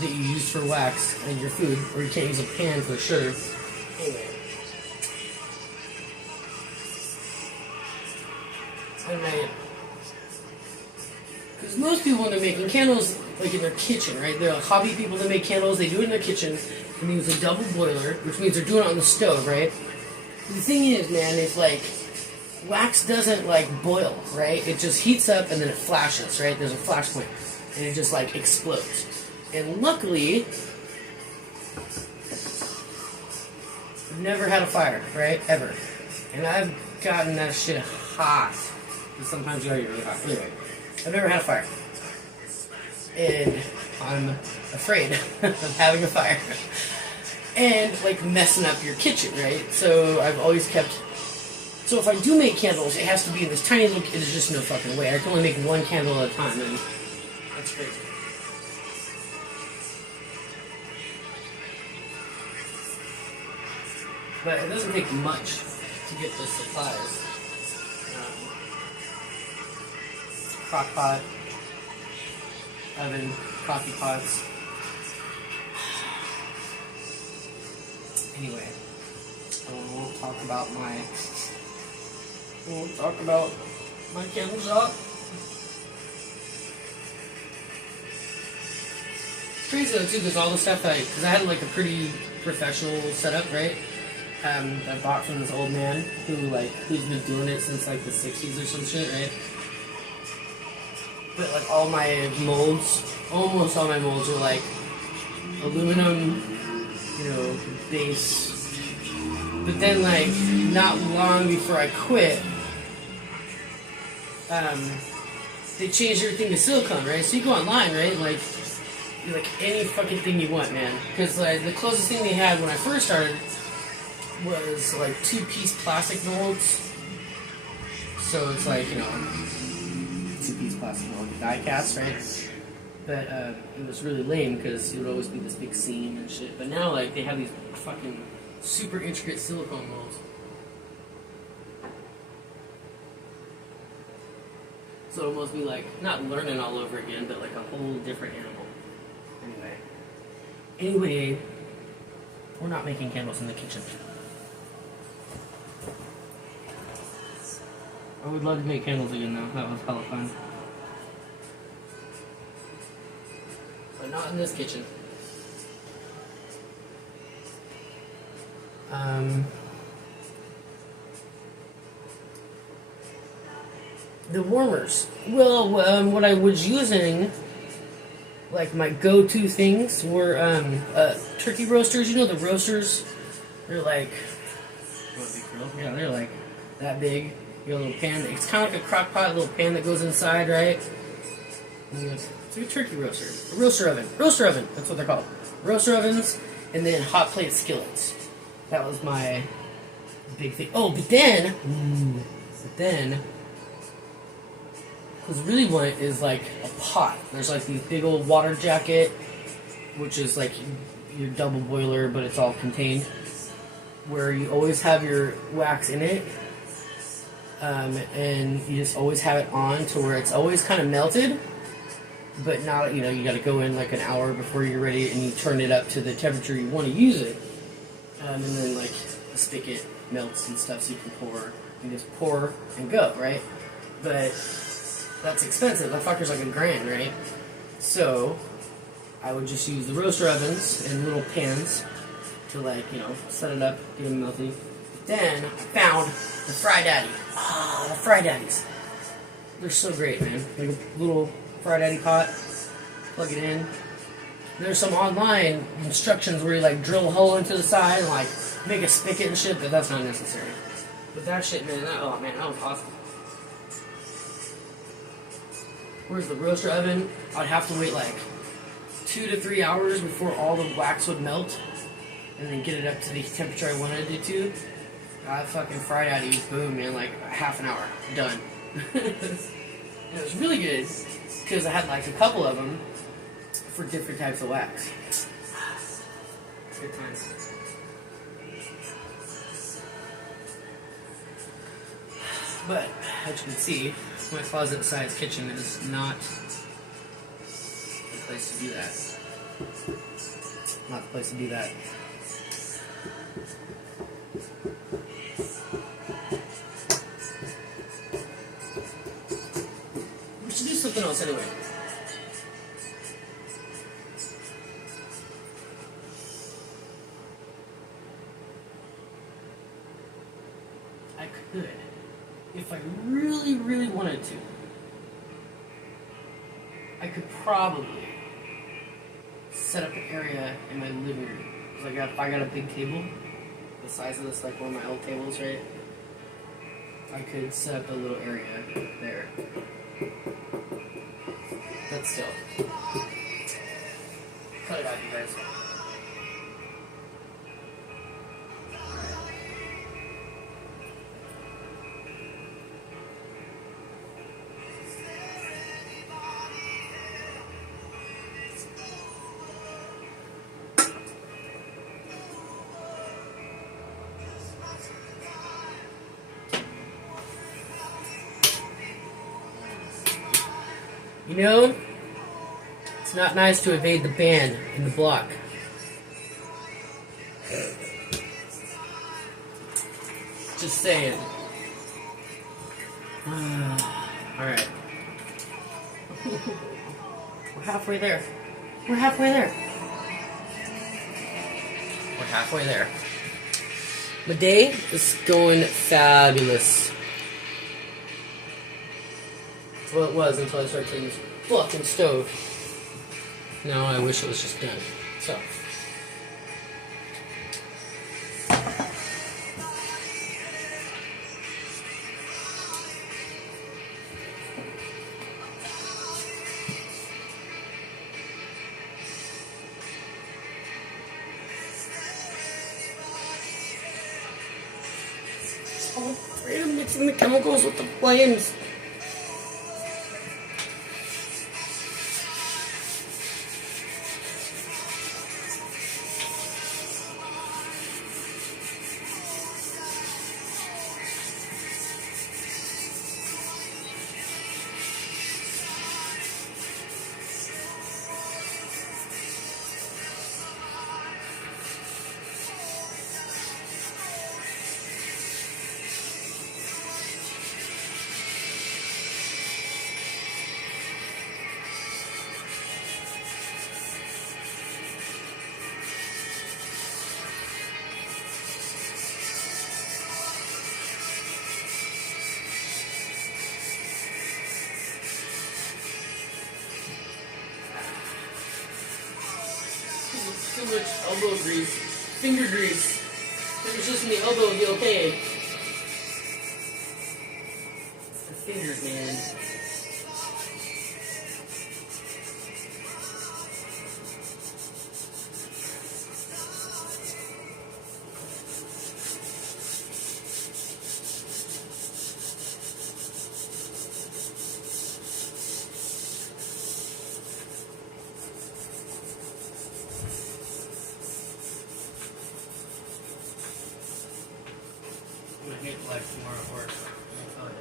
that you use for wax in your food, or you can't use a pan for sugar. Anyway. And because most people, when they're making candles, like in their kitchen, right? They're like hobby people that make candles, they do it in their kitchen, and they use a double boiler, which means they're doing it on the stove, right? The thing is, man, it's like, wax doesn't, like, boil, right? It just heats up and then it flashes, right? There's a flash point, and it just, like, explodes. And luckily, I've never had a fire, right? Ever. And I've gotten that shit hot. And sometimes you gotta get really hot. Anyway, I've never had a fire. And I'm afraid of having a fire. And, like, messing up your kitchen, right? So I've always kept... So if I do make candles, it has to be in this tiny little... There's just no fucking way. I can only make one candle at a time, and that's crazy. But it doesn't take much. to get the supplies. Crock pot, oven, coffee pots. Anyway, I won't talk about my candle shop. Crazy though too, because all the stuff because I had like a pretty professional setup, right? I bought from this old man who's been doing it since like the 60s or some shit, right? But like all my molds, almost all my molds are like aluminum, base. But then like not long before I quit, they changed everything to silicone, right? So you go online, right? Like any fucking thing you want, man. Because like the closest thing they had when I first started was like 2-piece plastic molds. So it's like 2-piece plastic mold, die cast, right? But it was really lame because it would always be this big seam and shit. But now like they have these fucking super intricate silicone molds. So it'll almost be like not learning all over again, but like a whole different animal. Anyway, we're not making candles in the kitchen. I would love to make candles again though. That was hella fun. But not in this kitchen. The warmers. Well, what I was using, like my go-to things, were turkey roasters. You know the roasters? They're like, yeah, they're like that big. You got a little pan. It's kind of like a crock pot, a little pan that goes inside, right? It's like a turkey roaster. A roaster oven. Roaster oven. That's what they're called. Roaster ovens, and then hot plate skillets. That was my big thing. Oh, but then, because really what is like a pot. There's like these big old water jacket, which is like your double boiler, but it's all contained, where you always have your wax in it. And you just always have it on to where it's always kind of melted, but not, you got to go in like an hour before you're ready and you turn it up to the temperature you want to use it. And then like the spigot melts and stuff so you can pour. You just pour and go, right? But that's expensive. That fucker's like $1,000, right? So I would just use the roaster ovens and little pans to set it up, get them melty. Then I found the Fry Daddy. The Fry Daddies. They're so great, man. Like a little Fry Daddy pot. Plug it in. There's some online instructions where you drill a hole into the side and make a spigot and shit, but that's not necessary. But that shit, man, that was awesome. Whereas the roaster oven, I'd have to wait 2 to 3 hours before all the wax would melt, and then get it up to the temperature I wanted it to. I fucking Fry Daddy, boom, man, half an hour, done. And it was really good, because I had a couple of them for different types of wax. Good times. But, as you can see, my closet-sized kitchen is not the place to do that. Not the place to do that. We should do something else anyway. I could, if I really, really wanted to, I could probably set up an area in my living room. Because I got a big table, the size of this, one of my old tables, right? I could set up a little area there. But still. Cut it out, you guys. You know, it's not nice to evade the ban in the block. Just saying. Alright. We're halfway there. We're halfway there. We're halfway there. My day is going fabulous. Well, it was until I started cleaning this fucking stove. Now I wish it was just done. So. Oh, afraid of mixing the chemicals with the flames. Too much elbow grease, finger grease. If it's just in the elbow, it'll be okay. The fingers, man. I'm gonna hate life tomorrow at work. I'll tell you.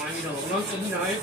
slimy donuts in the night.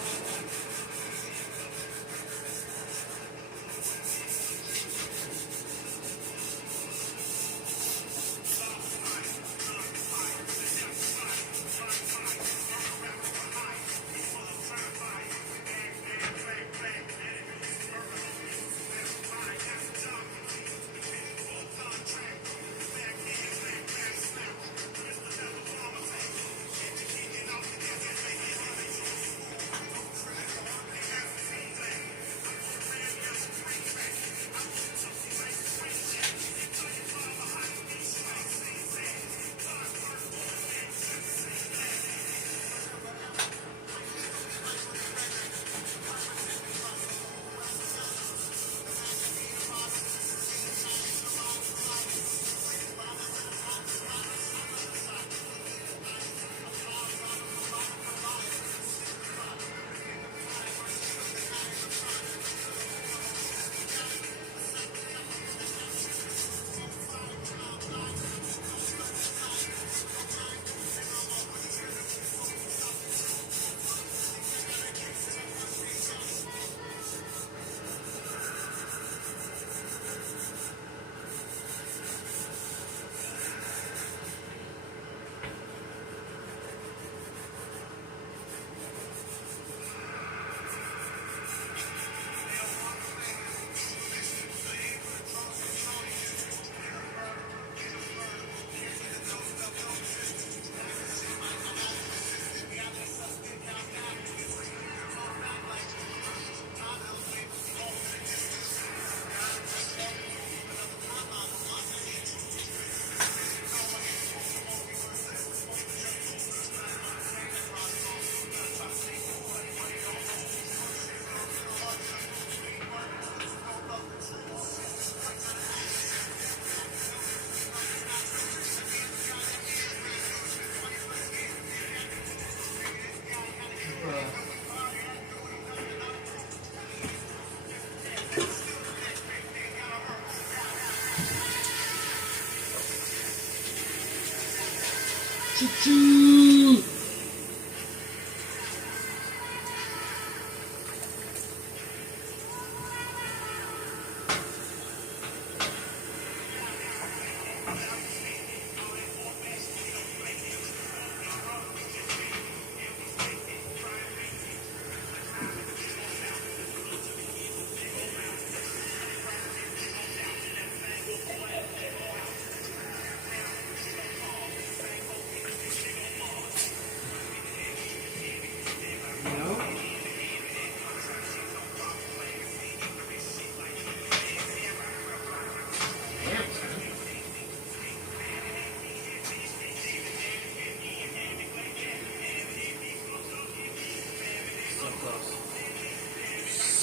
Choo-choo!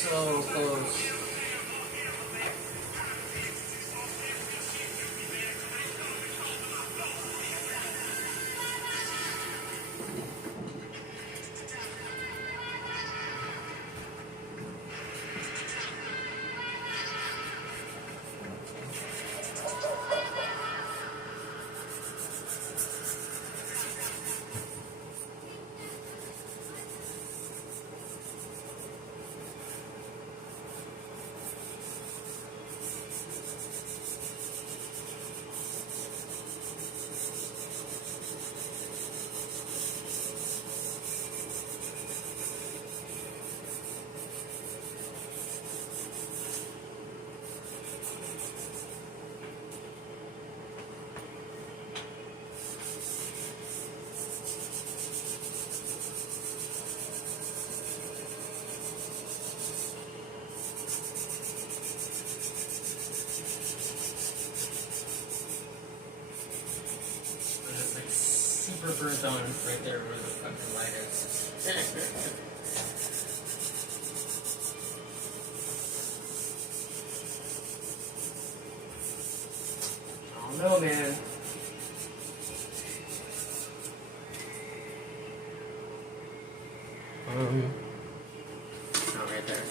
So close. Super burnt on right there where the fucking light is. I don't know, man. Not right there.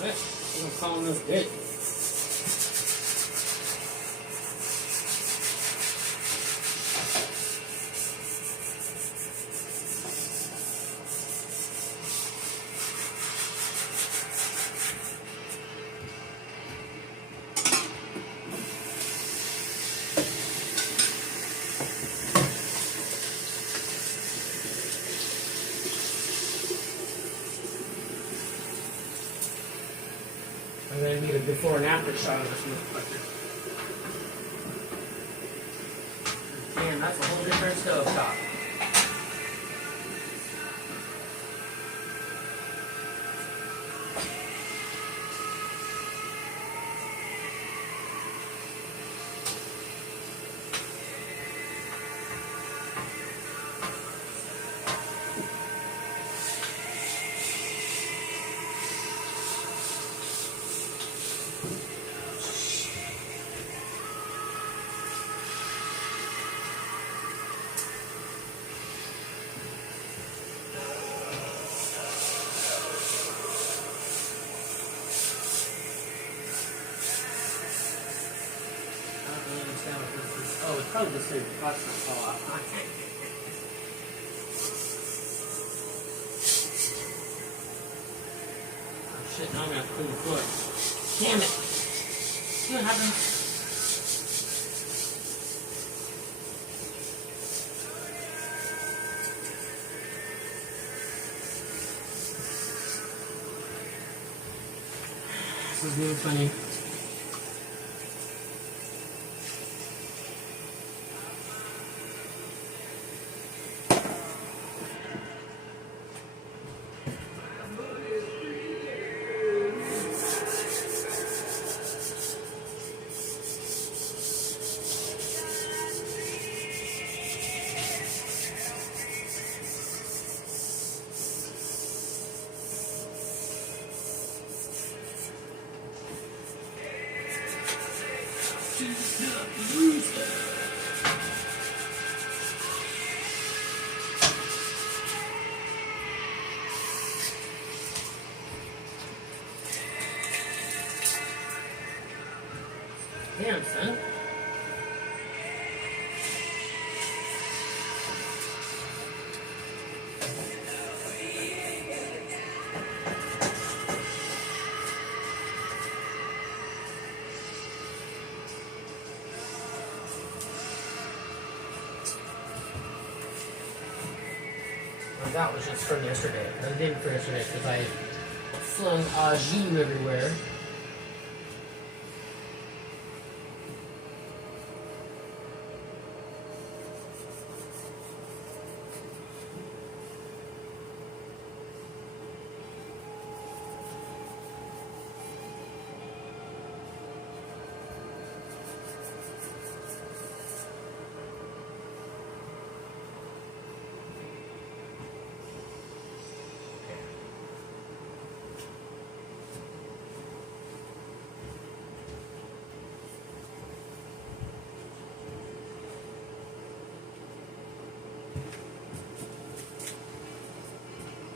What? I'm gonna call this good. I'm gonna need a before and after shot of this motherfucker. Damn, that's a whole different stove top. Oh, it's probably just so the pot's not fall off. Oh shit, now I'm gonna have to clean the floor. Damn it! See what happens? This is really funny. Damn, son. Well, that was just from yesterday. I didn't for yesterday because I flung au jus everywhere.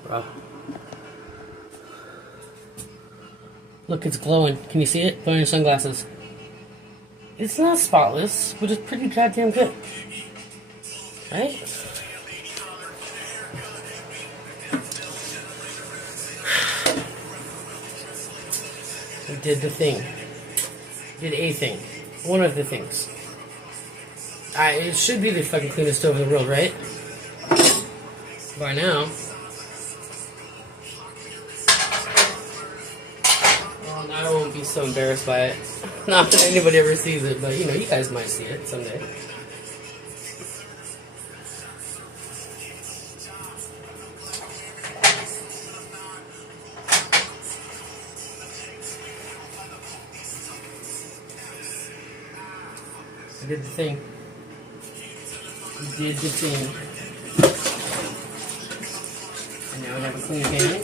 Bro. Look, it's glowing. Can you see it? Put on your sunglasses. It's not spotless, but it's pretty goddamn good. Right? We did the thing. Did a thing. One of the things. It should be the fucking cleanest stove in the world, right? By now. Well, I won't be so embarrassed by it. Not that anybody ever sees it, but you know, you guys might see it someday. I did the thing. We did the thing. And now we have a clean pan.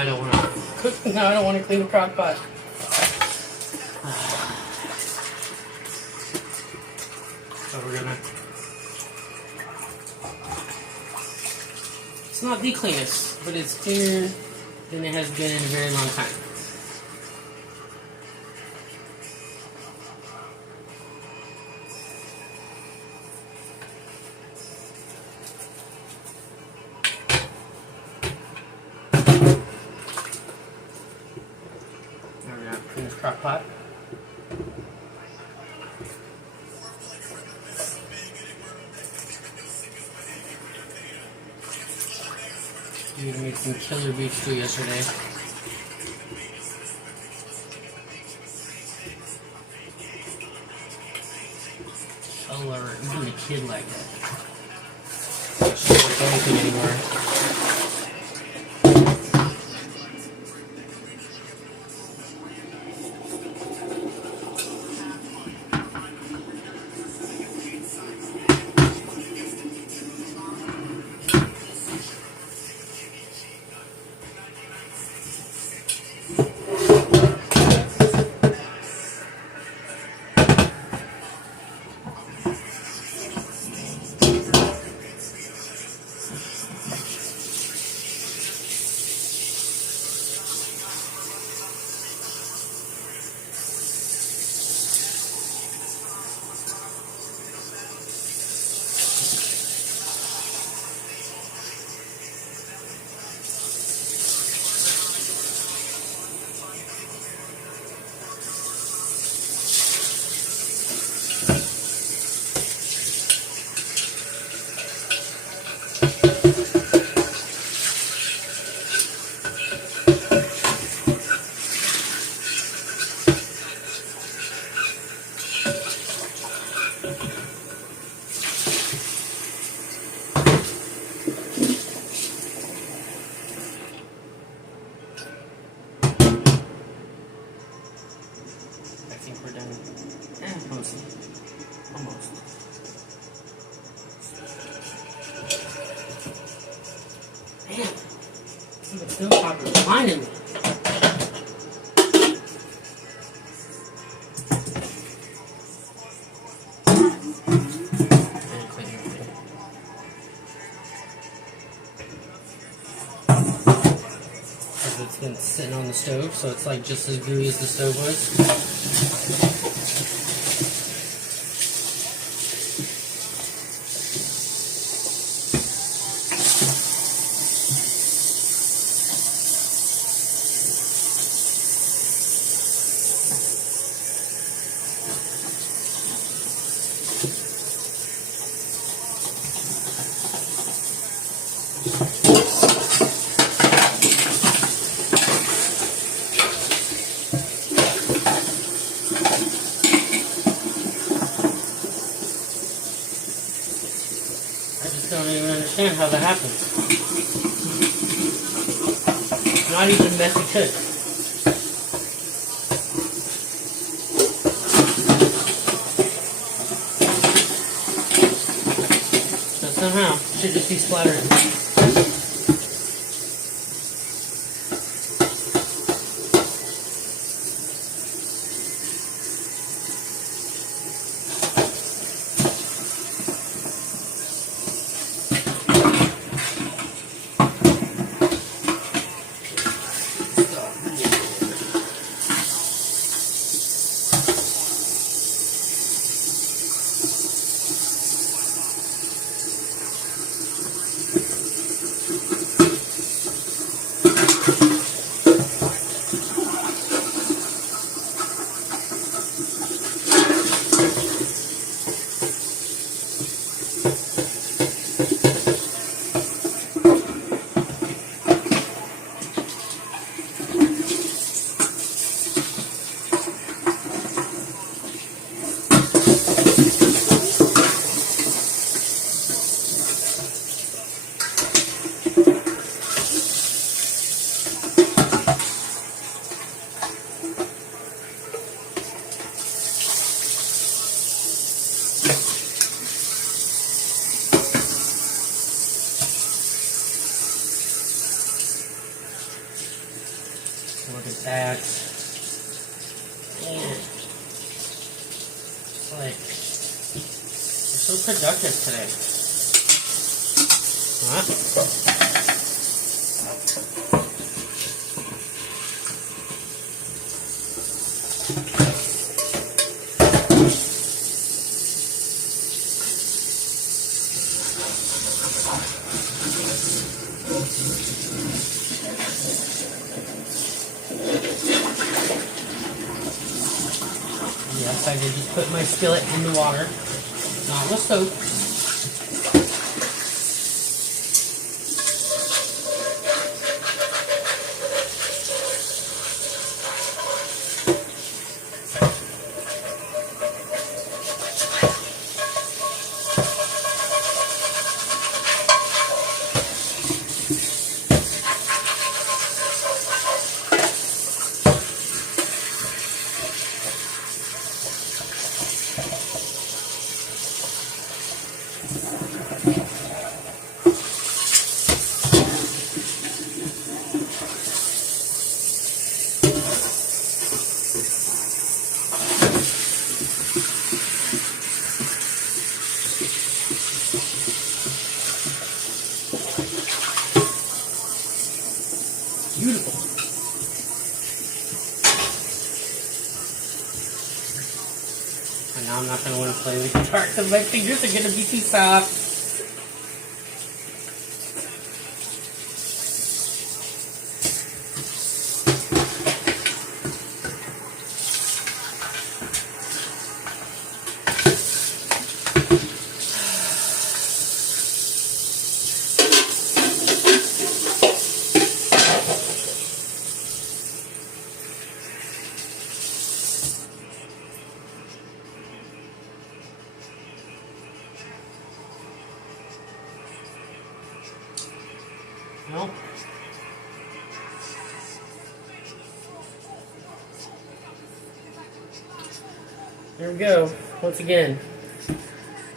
I don't want to cook. Now I don't want to clean the crock pot. So we're gonna. It's not the cleanest, but it's cleaner than it has been in a very long time. Now we're gonna clean this crock pot. We made some killer beef stew yesterday. Killer, even a kid like that. She doesn't like anything anymore. I think we're done. Almost. Almost. Man, the stove top is blinding me. It's been sitting on the stove, so it's like just as gooey as the stove was. I just don't even understand how that happens. Not even messy cook. But somehow, it should just be splattering. Look at that. Man. It's like, we're so productive today. Huh? Yes, I did just put my skillet in the water, not with soap. Beautiful. And now I'm not going to want to play with the guitar because my fingers are going to be too soft. Well, there we go. Once again,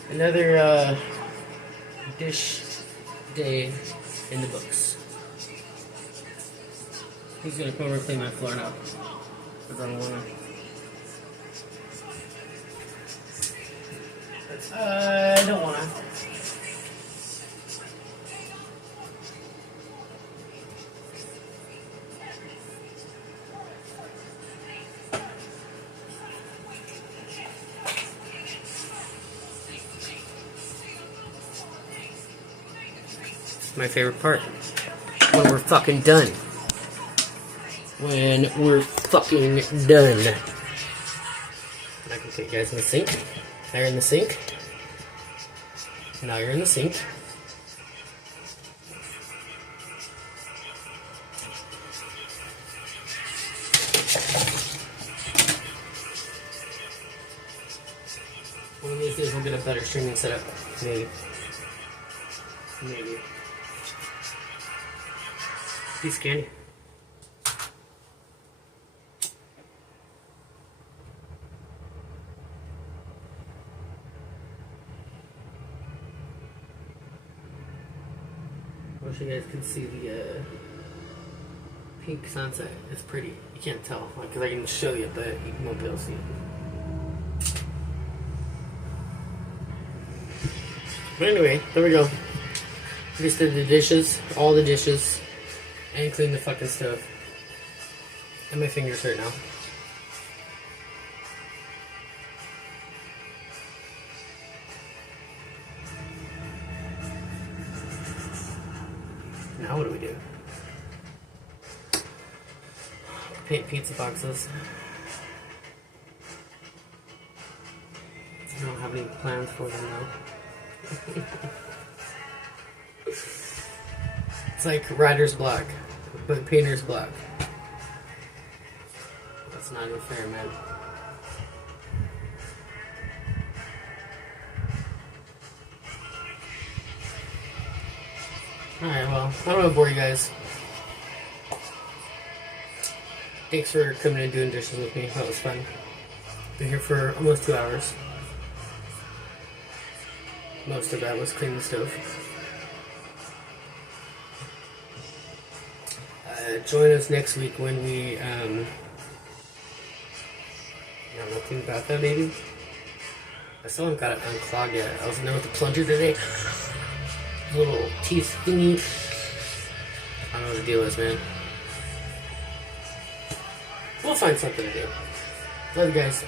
another dish day in the books. He's gonna come over and clean my floor now, because I don't want to. I don't want to. My favorite part. When we're fucking done. When we're fucking done. I can put you guys in the sink. Now you're in the sink. Now you're in the sink. One of these days we'll get a better streaming setup. Maybe. Maybe. Piece of candy. I wish you guys could see the pink sunset. It's pretty. You can't tell, because I can show you, but you won't be able to see it. But anyway, there we go. Just did the dishes, all the dishes, and cleaned the fucking stove. And my fingers hurt now. Now what do we do? Paint pizza boxes. I don't have any plans for them though. It's like writer's block, but painter's block. That's not even fair, man. Alright, well, I don't want to bore you guys. Thanks for coming and doing dishes with me. That was fun. Been here for almost 2 hours. Most of that was cleaning the stove. join us next week when we, nothing about that, maybe? I still haven't got it unclogged yet. I was in there with the plunger today. Little teeth thingy. I don't know what the deal is, man. We'll find something to do. Love you guys.